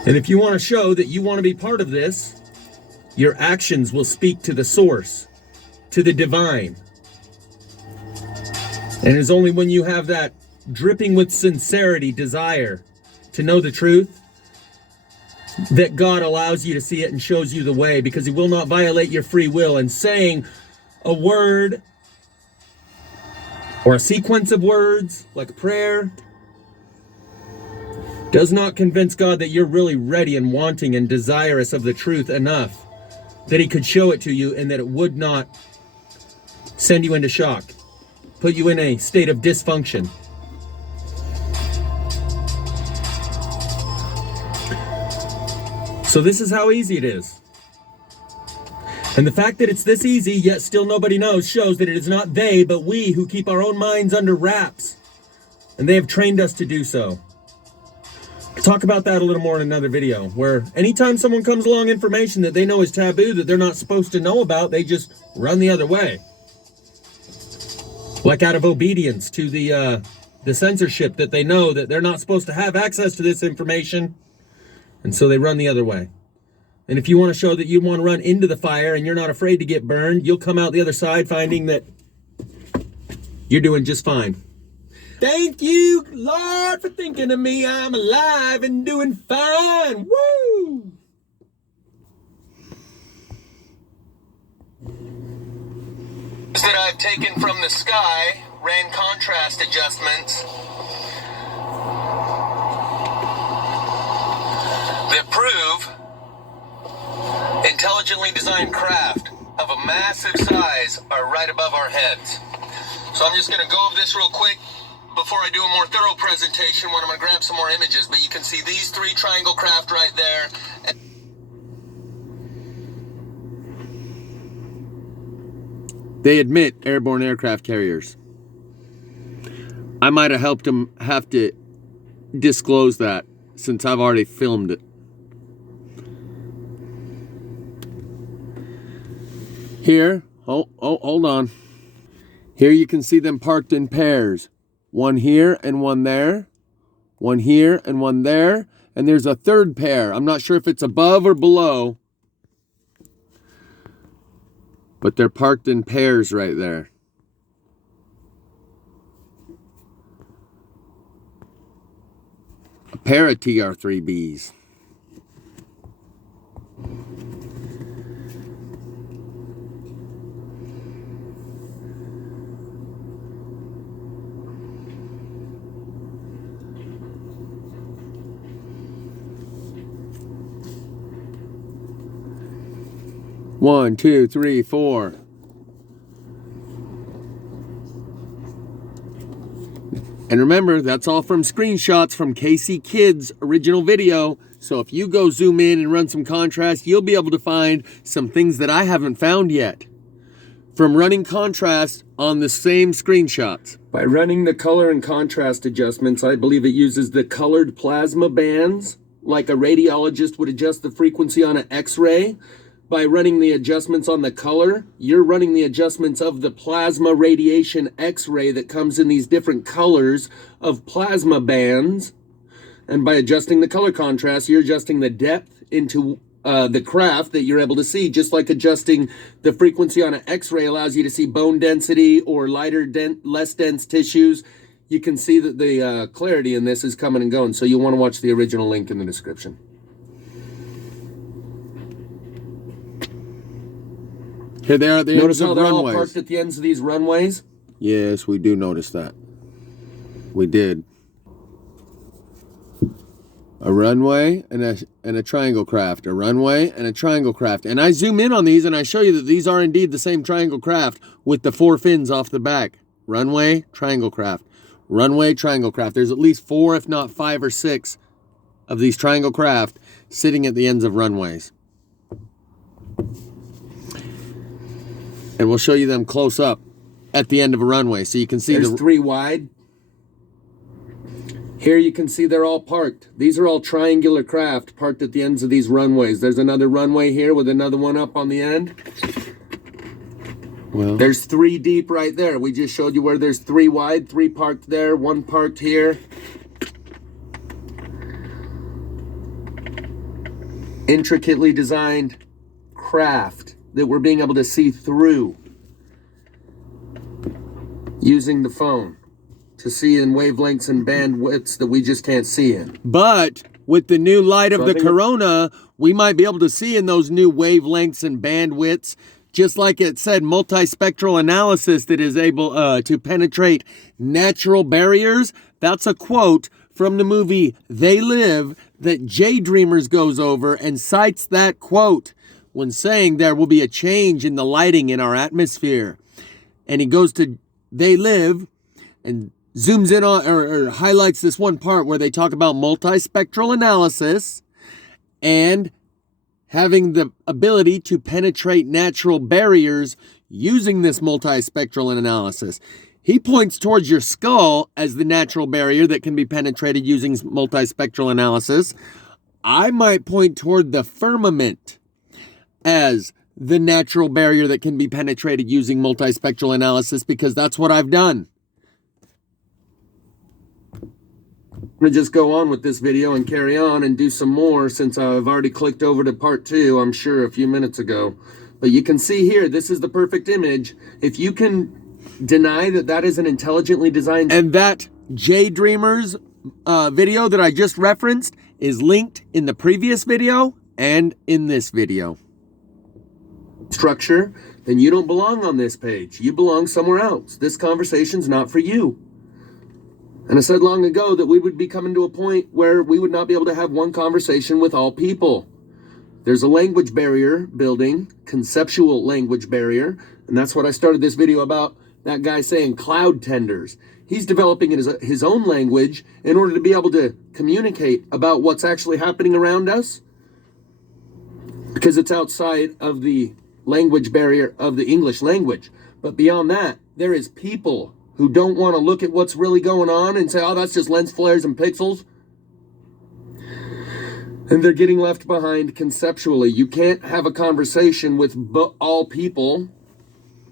And if you want to show that you want to be part of this, your actions will speak to the source, to the divine. And it's only when you have that dripping with sincerity desire to know the truth that God allows you to see it and shows you the way, because he will not violate your free will. And saying a word or a sequence of words like a prayer does not convince God that you're really ready and wanting and desirous of the truth enough that he could show it to you, and that it would not send you into shock, put you in a state of dysfunction. So this is how easy it is. And the fact that it's this easy, yet still nobody knows, shows that it is not they, but we who keep our own minds under wraps. And they have trained us to do so. I'll talk about that a little more in another video, where anytime someone comes along information that they know is taboo, that they're not supposed to know about, they just run the other way. Like out of obedience to the censorship that they know that they're not supposed to have access to this information. And so they run the other way. And if you want to show that you want to run into the fire and you're not afraid to get burned, you'll come out the other side finding that you're doing just fine. Thank you, Lord, for thinking of me. I'm alive and doing fine. Woo! That I've taken from the sky, ran contrast adjustments that prove intelligently designed craft of a massive size are right above our heads. So I'm just going to go over this real quick before I do a more thorough presentation, when I'm going to grab some more images. But you can see these three triangle craft right there. They admit airborne aircraft carriers. I might have helped them have to disclose that, since I've already filmed it. Here, hold on. Here you can see them parked in pairs. One here and one there. One here and one there. And there's a third pair. I'm not sure if it's above or below, but they're parked in pairs right there. A pair of TR-3Bs. One, two, three, four. And remember, that's all from screenshots from Casey Kidd's original video. So if you go zoom in and run some contrast, you'll be able to find some things that I haven't found yet from running contrast on the same screenshots. By running the color and contrast adjustments, I believe it uses the colored plasma bands, like a radiologist would adjust the frequency on an X-ray. By running the adjustments on the color, you're running the adjustments of the plasma radiation X-ray that comes in these different colors of plasma bands. And by adjusting the color contrast, you're adjusting the depth into the craft that you're able to see, just like adjusting the frequency on an X-ray allows you to see bone density or lighter, less dense tissues. You can see that the clarity in this is coming and going. So you'll want to watch the original link in the description. Here they are at the Notice ends how of they're all runways. parked at the ends of these runways? Yes, we do notice that. We did. A runway and a triangle craft. A runway and a triangle craft. And I zoom in on these and I show you that these are indeed the same triangle craft with the 4 fins off the back. Runway, triangle craft. Runway, triangle craft. There's at least 4, if not 5 or 6 of these triangle craft sitting at the ends of runways. And we'll show you them close up at the end of a runway. So you can see there's 3 wide. Here you can see they're all parked. These are all triangular craft parked at the ends of these runways. There's another runway here with another one up on the end. Well, there's 3 deep right there. We just showed you where there's 3 wide, 3 parked there, 1 parked here. Intricately designed craft that we're being able to see through using the phone to see in wavelengths and bandwidths that we just can't see in. But with the new light of the corona, we might be able to see in those new wavelengths and bandwidths, just like it said, multispectral analysis that is able to penetrate natural barriers. That's a quote from the movie They Live that Jay Dreamers goes over and cites that quote when saying there will be a change in the lighting in our atmosphere. And he goes to They Live and zooms in on or highlights this one part where they talk about multispectral analysis and having the ability to penetrate natural barriers using this multispectral analysis. He points towards your skull as the natural barrier that can be penetrated using multispectral analysis. I might point toward the firmament as the natural barrier that can be penetrated using multispectral analysis because that's what I've done. I'm going to just go on with this video and carry on and do some more since I've already clicked over to part 2, I'm sure, a few minutes ago. But you can see here, this is the perfect image. If you can deny that that is an intelligently designed... And that Jay Dreamers video that I just referenced is linked in the previous video and in this video. Structure, then you don't belong on this page. You belong somewhere else. This conversation's not for you. And I said long ago that we would be coming to a point where we would not be able to have one conversation with all people. There's a language barrier building, conceptual language barrier, and that's what I started this video about, that guy saying cloud tenders. He's developing his own language in order to be able to communicate about what's actually happening around us because it's outside of the language barrier of the English language. But beyond that, there is people who don't want to look at what's really going on and say, oh, that's just lens flares and pixels. And they're getting left behind conceptually. You can't have a conversation with all people.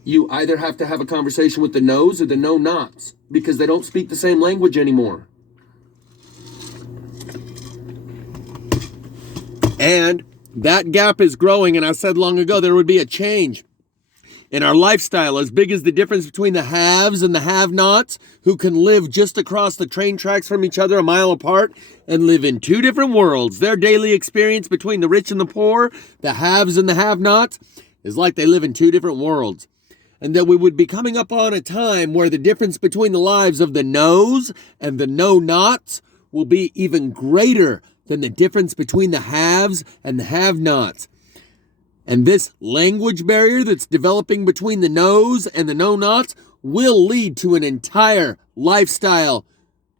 You either have to have a conversation with the no's or the no-nots because they don't speak the same language anymore. And that gap is growing, and I said long ago there would be a change in our lifestyle as big as the difference between the haves and the have-nots who can live just across the train tracks from each other a mile apart and live in 2 different worlds. Their daily experience between the rich and the poor, the haves and the have-nots, is like they live in 2 different worlds. And that we would be coming up on a time where the difference between the lives of the no's and the no-nots will be even greater than the difference between the haves and the have-nots. And this language barrier that's developing between the no's and the no-nots will lead to an entire lifestyle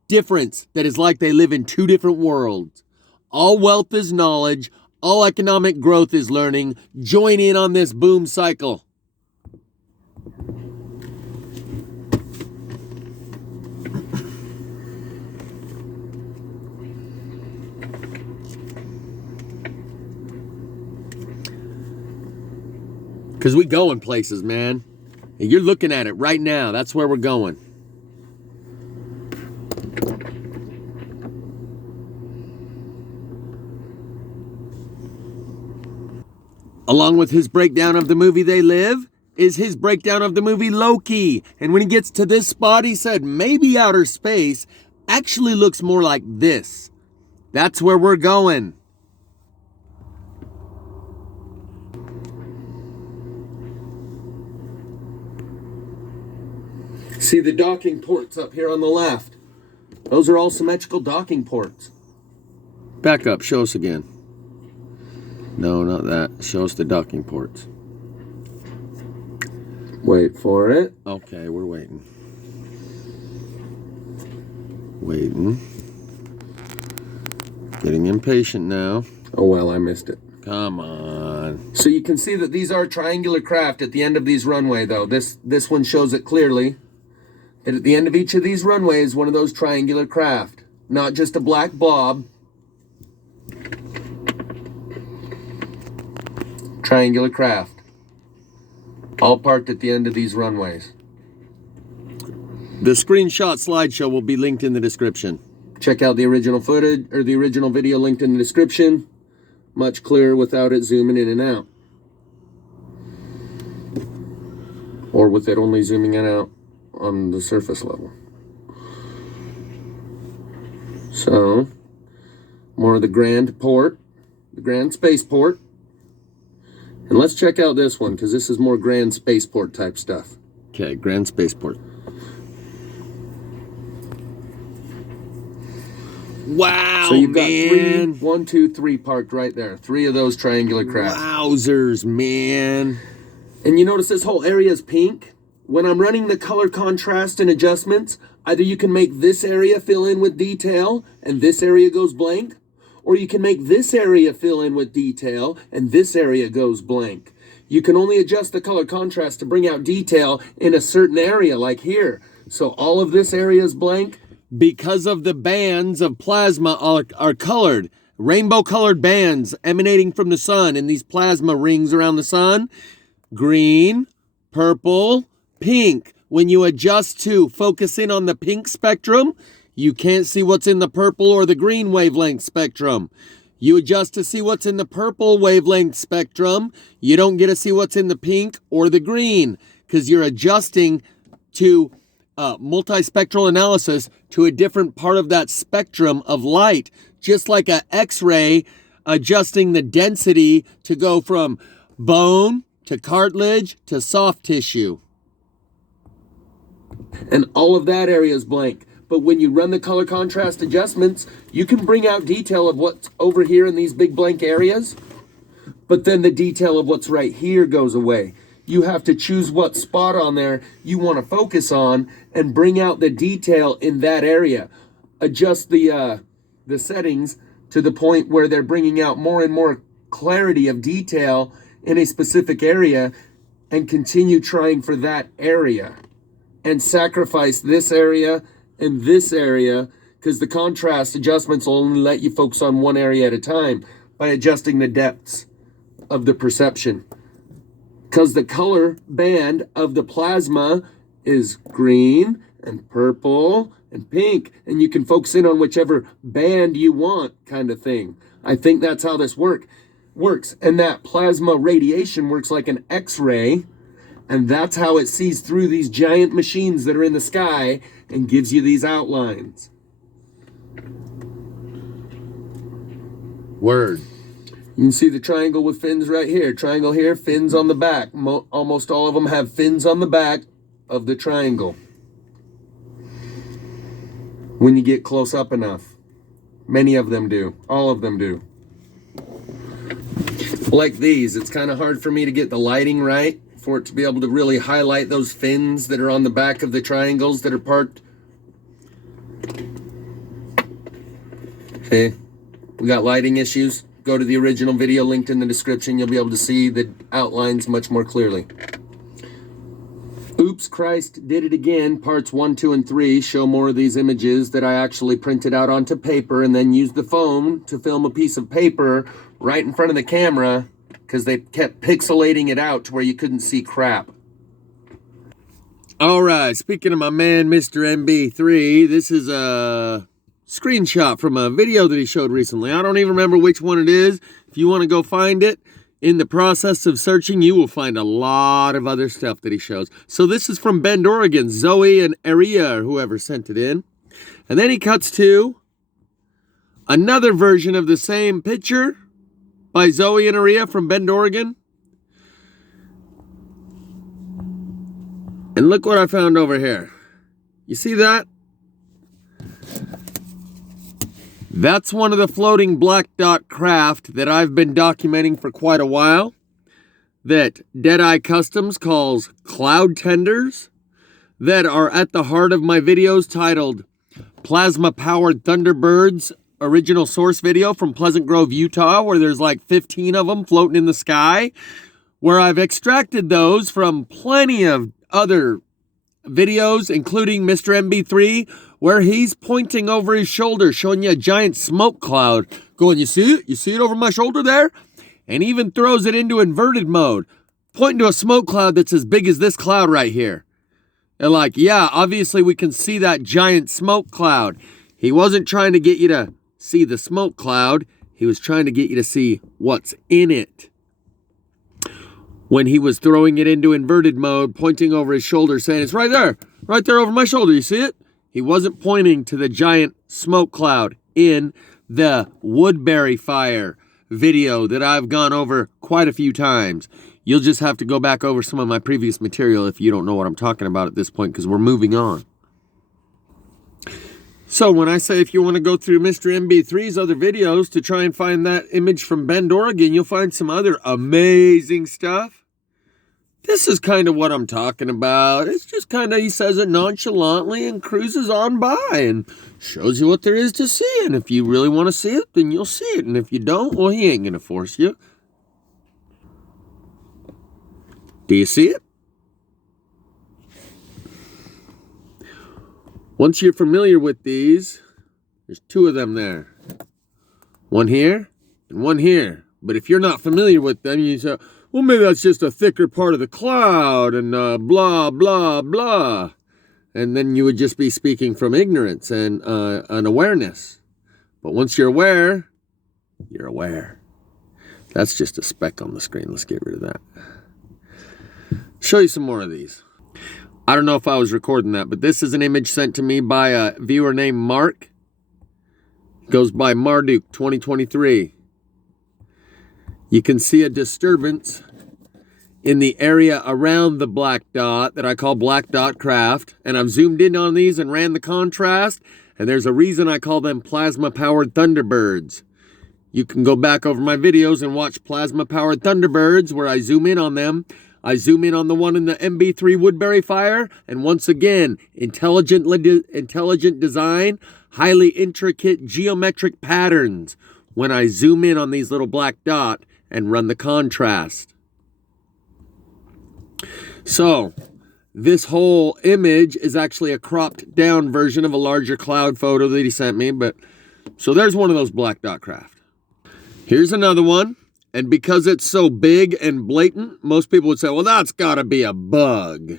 difference that is like they live in 2 different worlds. All wealth is knowledge. All economic growth is learning. Join in on this boom cycle. Because we going places, man. And you're looking at it right now. That's where we're going. Along with his breakdown of the movie They Live is his breakdown of the movie Loki. And when he gets to this spot, he said maybe outer space actually looks more like this. That's where we're going. See the docking ports up here on the left. Those are all symmetrical docking ports. Back up, show us again. No, not that. Show us the docking ports. Wait for it. Okay, we're waiting. Waiting. Getting impatient now. Oh well, I missed it. Come on. So you can see that these are triangular craft at the end of these runway though. This one shows it clearly. That at the end of each of these runways, one of those triangular craft. not just a black blob. Triangular craft. All parked at the end of these runways. The screenshot slideshow will be linked in the description. Check out the original footage, or the original video linked in the description. Much clearer without it zooming in and out. Or with it only zooming in and out on the surface level. So, more of the grand port, the grand spaceport. And let's check out this one, because this is more grand spaceport type stuff. Okay, grand spaceport. Wow, so you've got three, 1, 2, 3 parked right there. 3 of those triangular crafts. Wowzers, man. And you notice this whole area is pink? When I'm running the color contrast and adjustments, either you can make this area fill in with detail and this area goes blank, or you can make this area fill in with detail and this area goes blank. You can only adjust the color contrast to bring out detail in a certain area, like here. So all of this area is blank because of the bands of plasma are colored. Rainbow colored bands emanating from the sun in these plasma rings around the sun. Green, purple, pink. When you adjust to focus in on the pink spectrum, you can't see what's in the purple or the green wavelength spectrum. You adjust to see what's in the purple wavelength spectrum, you don't get to see what's in the pink or the green, because you're adjusting to multispectral analysis to a different part of that spectrum of light. Just like an X-ray adjusting the density to go from bone to cartilage to soft tissue. And all of that area is blank. But when you run the color contrast adjustments, you can bring out detail of what's over here in these big blank areas. But then the detail of what's right here goes away. You have to choose what spot on there you want to focus on and bring out the detail in that area. Adjust the settings to the point where they're bringing out more and more clarity of detail in a specific area, and continue trying for that area. And sacrifice this area and this area, because the contrast adjustments will only let you focus on one area at a time by adjusting the depths of the perception. Because the color band of the plasma is green and purple and pink, and you can focus in on whichever band you want, kind of thing. I think that's how this works. And that plasma radiation works like an X-ray, and that's how it sees through these giant machines that are in the sky and gives you these outlines. Word. You can see the triangle with fins right here. Triangle here, fins on the back. Almost all of them have fins on the back of the triangle. When you get close up enough. Many of them do. All of them do. Like these, it's kind of hard for me to get the lighting right for it to be able to really highlight those fins that are on the back of the triangles that are parked. Okay, we got lighting issues. Go to the original video linked in the description. You'll be able to see the outlines much more clearly. Oops, Christ did it again. Parts 1, 2, and 3 show more of these images that I actually printed out onto paper and then used the phone to film a piece of paper right in front of the camera, because they kept pixelating it out to where you couldn't see crap. All right, speaking of my man, Mr. MB3, this is a screenshot from a video that he showed recently. I don't even remember which one it is. If you want to go find it, in the process of searching, you will find a lot of other stuff that he shows. So this is from Bend, Oregon, Zoe and Aria, or whoever sent it in. And then he cuts to another version of the same picture by Zoe and Aria from Bend, Oregon. And look what I found over here. You see that? That's one of the floating black dot craft that I've been documenting for quite a while, that Deadeye Customs calls cloud tenders, that are at the heart of my videos titled Plasma Powered Thunderbirds original source video from Pleasant Grove, Utah, where there's like 15 of them floating in the sky, where I've extracted those from plenty of other videos, including Mr. MB3, where he's pointing over his shoulder, showing you a giant smoke cloud, going, you see it? You see it over my shoulder there? And even throws it into inverted mode, pointing to a smoke cloud that's as big as this cloud right here. And like, yeah, obviously we can see that giant smoke cloud. He wasn't trying to get you to see the smoke cloud. He was trying to get you to see what's in it. When he was throwing it into inverted mode, pointing over his shoulder, saying, it's right there over my shoulder, you see it? He wasn't pointing to the giant smoke cloud in the Woodbury fire video that I've gone over quite a few times. You'll just have to go back over some of my previous material if you don't know what I'm talking about at this point, because we're moving on. So when I say if you want to go through Mr. MB3's other videos to try and find that image from Bend, Oregon, you'll find some other amazing stuff. This is kind of what I'm talking about. It's just kind of, he says it nonchalantly and cruises on by and shows you what there is to see. And if you really want to see it, then you'll see it. And if you don't, well, he ain't going to force you. Do you see it? Once you're familiar with these, there's two of them there. One here and one here. But if you're not familiar with them, you say, well, maybe that's just a thicker part of the cloud and blah, blah, blah. And then you would just be speaking from ignorance and unawareness. But once you're aware, you're aware. That's just a speck on the screen. Let's get rid of that. Show you some more of these. I don't know if I was recording that, but this is an image sent to me by a viewer named Mark. It goes by Marduk 2023. You can see a disturbance in the area around the black dot that I call black dot craft. And I've zoomed in on these and ran the contrast. And there's a reason I call them plasma-powered Thunderbirds. You can go back over my videos and watch plasma-powered Thunderbirds where I zoom in on them. I zoom in on the one in the MB3 Woodbury fire. And once again, intelligent design, highly intricate geometric patterns when I zoom in on these little black dot and run the contrast. So this whole image is actually a cropped down version of a larger cloud photo that he sent me. But so there's one of those black dot craft. Here's another one. And because it's so big and blatant, most people would say, well, that's got to be a bug.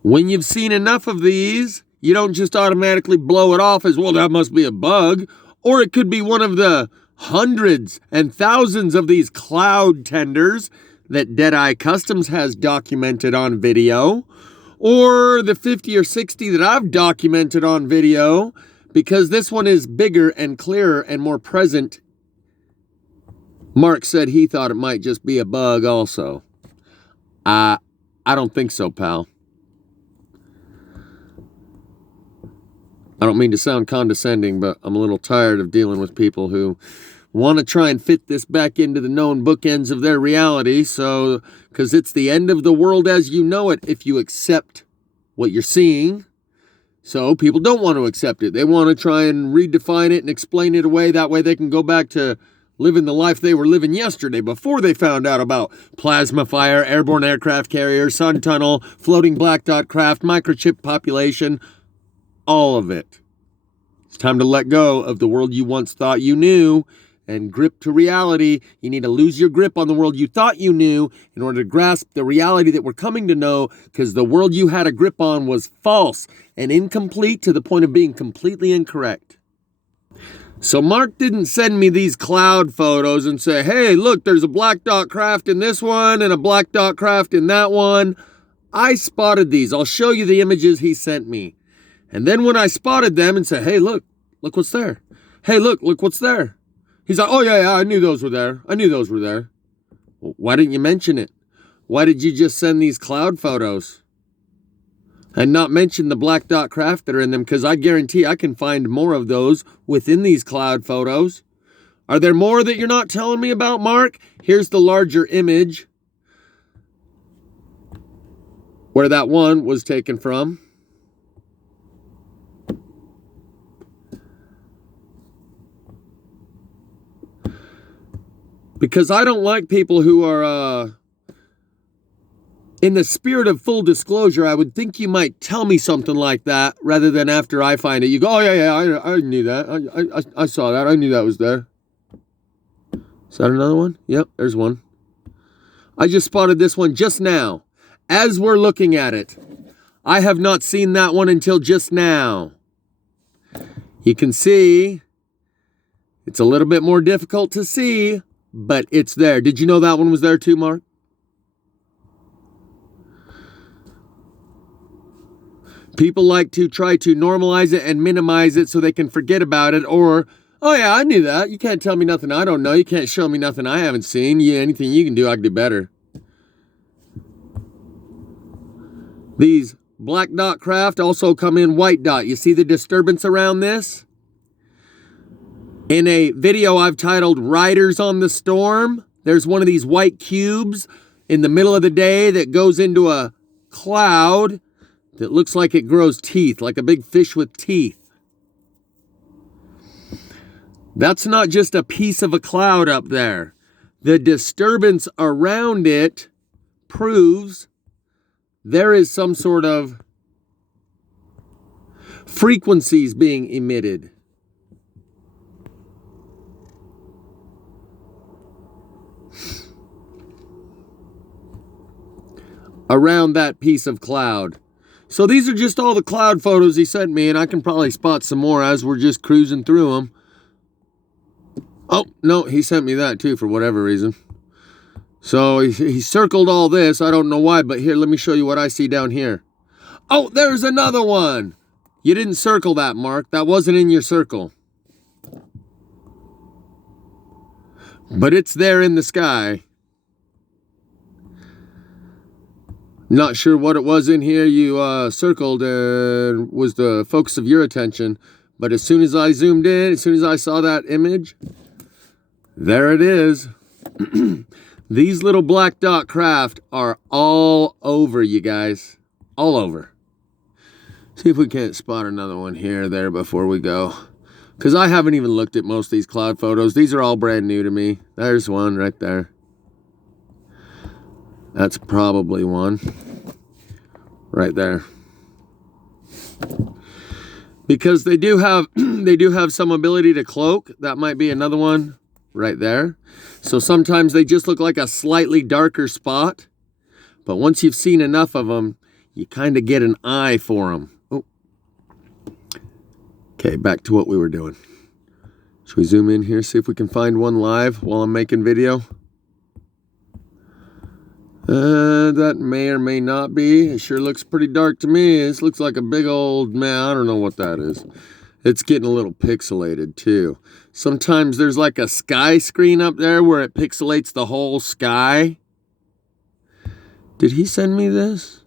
When you've seen enough of these, you don't just automatically blow it off as, well, that must be a bug. Or it could be one of the hundreds and thousands of these cloud tenders that Deadeye Customs has documented on video, or the 50 or 60 that I've documented on video, because this one is bigger and clearer and more present. Mark said he thought it might just be a bug also. I don't think so, pal. I don't mean to sound condescending, but I'm a little tired of dealing with people who want to try and fit this back into the known bookends of their reality. So, because it's the end of the world as you know it if you accept what you're seeing. So people don't want to accept it. They want to try and redefine it and explain it away. That way they can go back to living the life they were living yesterday before they found out about plasma fire, airborne aircraft carrier, sun tunnel, floating black dot craft, microchip population, all of it. It's time to let go of the world you once thought you knew and grip to reality. You need to lose your grip on the world you thought you knew in order to grasp the reality that we're coming to know, because the world you had a grip on was false and incomplete to the point of being completely incorrect. So Mark didn't send me these cloud photos and say, hey, look, there's a black dot craft in this one and a black dot craft in that one. I spotted these. I'll show you the images he sent me. And then when I spotted them and said, hey, look what's there. Hey, look what's there. He's like, oh, yeah, I knew those were there. Well, why didn't you mention it? Why did you just send these cloud photos and not mention the black dot craft that are in them? Because I guarantee I can find more of those within these cloud photos. Are there more that you're not telling me about, Mark? Here's the larger image where that one was taken from. Because I don't like people who are In the spirit of full disclosure, I would think you might tell me something like that rather than after I find it. You go, oh, yeah, I knew that. I saw that. I knew that was there. Is that another one? Yep, there's one. I just spotted this one just now. As we're looking at it, I have not seen that one until just now. You can see it's a little bit more difficult to see, but it's there. Did you know that one was there too, Mark? People like to try to normalize it and minimize it so they can forget about it, or, oh yeah, I knew that. You can't tell me nothing I don't know. You can't show me nothing I haven't seen. Yeah, anything you can do, I can do better. These black dot craft also come in white dot. You see the disturbance around this? In a video I've titled Riders on the Storm, there's one of these white cubes in the middle of the day that goes into a cloud that looks like it grows teeth, like a big fish with teeth. That's not just a piece of a cloud up there. The disturbance around it proves there is some sort of frequencies being emitted. Around that piece of cloud. So these are just all the cloud photos he sent me, and I can probably spot some more as we're just cruising through them. Oh, no, he sent me that too for whatever reason. So he circled all this. I don't know why, but here, let me show you what I see down here. Oh, there's another one. You didn't circle that, Mark. That wasn't in your circle. But it's there in the sky. Not sure what it was in here you circled and was the focus of your attention. But as soon as I zoomed in, as soon as I saw that image, there it is. These little black dot craft are all over, you guys. All over. See if we can't spot another one here or there before we go. Because I haven't even looked at most of these cloud photos. These are all brand new to me. There's one right there. That's probably one. Right there. Because they do have some ability to cloak. That might be another one right there. So sometimes they just look like a slightly darker spot. But once you've seen enough of them, you kind of get an eye for them. Oh. Okay, back to what we were doing. Should we zoom in here, see if we can find one live while I'm making video? That may or may not be. It sure looks pretty dark to me. This looks like a big old, man, I don't know what that is. It's getting a little pixelated too. Sometimes there's like a sky screen up there where it pixelates the whole sky. Did he send me this?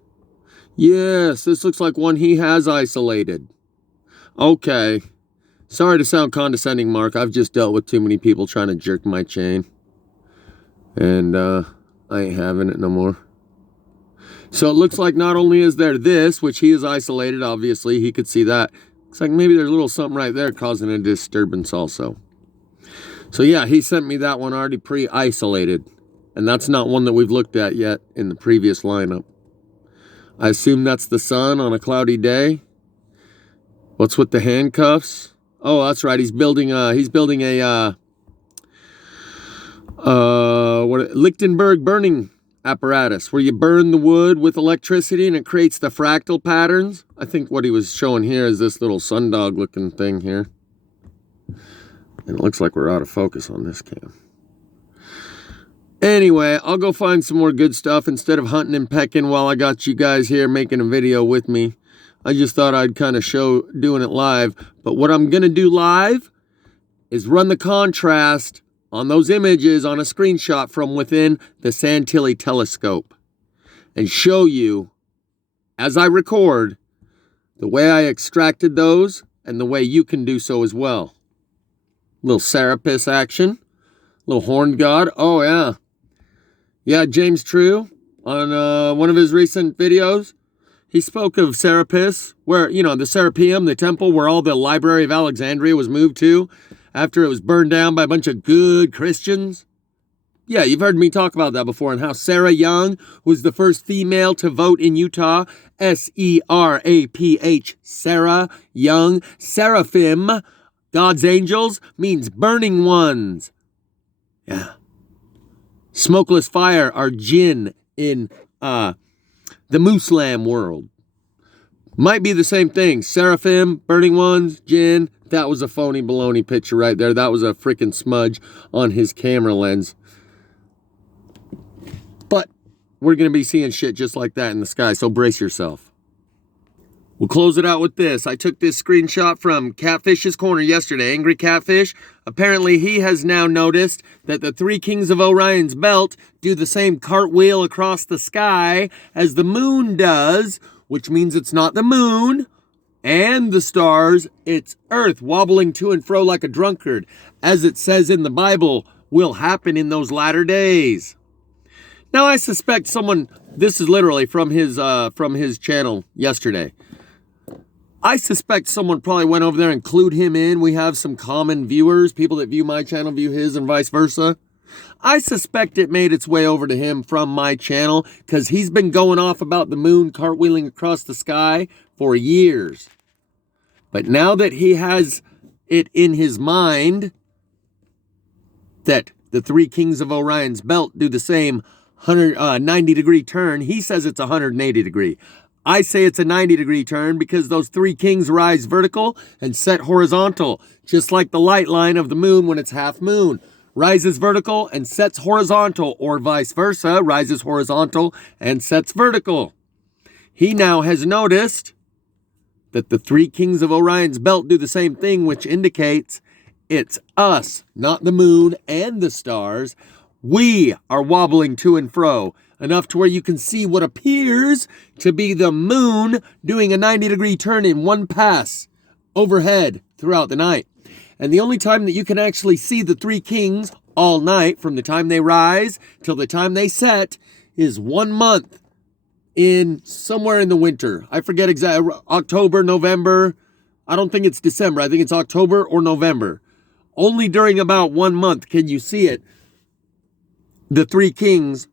Yes, this looks like one he has isolated. Okay. Sorry to sound condescending, Mark. I've just dealt with too many people trying to jerk my chain. And, I ain't having it no more. So it looks like not only is there this, which he is isolated, obviously, he could see that. Looks like maybe there's a little something right there causing a disturbance also. So yeah, he sent me that one already pre-isolated. And that's not one that we've looked at yet in the previous lineup. I assume that's the sun on a cloudy day. What's with the handcuffs? Oh, that's right. He's building a Lichtenberg burning apparatus where you burn the wood with electricity and it creates the fractal patterns. I think what he was showing here is this little sundog looking thing here. And it looks like we're out of focus on this cam. Anyway, I'll go find some more good stuff instead of hunting and pecking while I got you guys here making a video with me. I just thought I'd kind of show doing it live. But what I'm going to do live is run the contrast on those images on a screenshot from within the Santilli telescope and show you, as I record, the way I extracted those and the way you can do so as well. Little Serapis action, little horned god. Oh yeah. Yeah, James True, on one of his recent videos, he spoke of Serapis, where, you know, the Serapeum, the temple where all the Library of Alexandria was moved to after it was burned down by a bunch of good Christians. Yeah, you've heard me talk about that before, and how Sarah Young was the first female to vote in Utah. Seraph, Sarah Young. Seraphim, God's angels, means burning ones. Yeah. Smokeless fire are jinn in the Muslim world. Might be the same thing. Seraphim, burning ones, jinn. That was a phony baloney picture right there. That was a freaking smudge on his camera lens. But we're going to be seeing shit just like that in the sky, so brace yourself. We'll close it out with this. I took this screenshot from Catfish's Corner yesterday. Angry Catfish. Apparently he has now noticed that the three kings of Orion's belt do the same cartwheel across the sky as the moon does, which means it's not the moon and the stars, it's Earth wobbling to and fro like a drunkard, as it says in the Bible will happen in those latter days. Now I suspect someone, this is literally from his channel yesterday. I suspect someone probably went over there and clued him in. We have some common viewers, people that view my channel view his and vice versa. I suspect it made its way over to him from my channel because he's been going off about the moon cartwheeling across the sky for years. But now that he has it in his mind that the three kings of Orion's belt do the same 90-degree turn, he says it's 180 degree. I say it's a 90-degree turn because those three kings rise vertical and set horizontal, just like the light line of the moon when it's half moon. Rises vertical and sets horizontal, or vice versa, rises horizontal and sets vertical. He now has noticed that the three kings of Orion's belt do the same thing, which indicates it's us, not the moon and the stars. We are wobbling to and fro, enough to where you can see what appears to be the moon doing a 90-degree turn in one pass overhead throughout the night. And the only time that you can actually see the three kings all night, from the time they rise till the time they set, is 1 month in somewhere in the winter. I forget exactly, October, November. I don't think it's December. I think it's October or November. Only during about 1 month can you see it. The three kings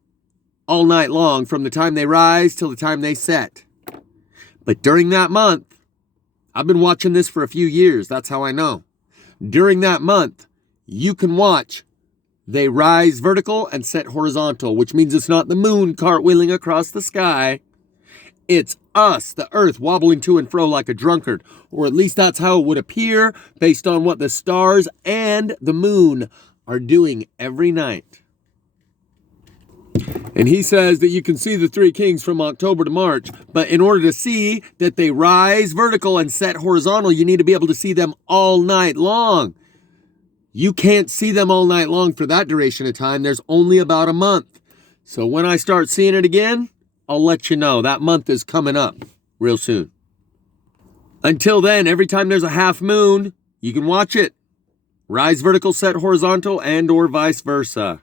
all night long, from the time they rise till the time they set. But during that month, I've been watching this for a few years. That's how I know. During that month, you can watch they rise vertical and set horizontal, which means it's not the moon cartwheeling across the sky. It's us, the Earth, wobbling to and fro like a drunkard. Or at least that's how it would appear based on what the stars and the moon are doing every night. And he says that you can see the three kings from October to March, but in order to see that they rise vertical and set horizontal, you need to be able to see them all night long. You can't see them all night long for that duration of time. There's only about a month. So when I start seeing it again, I'll let you know. That month is coming up real soon. Until then, every time there's a half moon, you can watch it. Rise vertical, set horizontal, and or vice versa.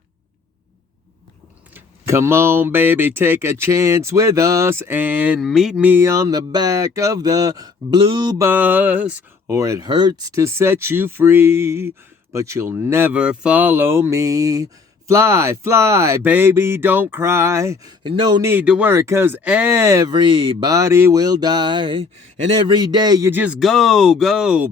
Come on, baby, take a chance with us and meet me on the back of the blue bus, or it hurts to set you free, but you'll never follow me. Fly, fly, baby, don't cry. No need to worry, 'cause everybody will die. And every day you just go, go.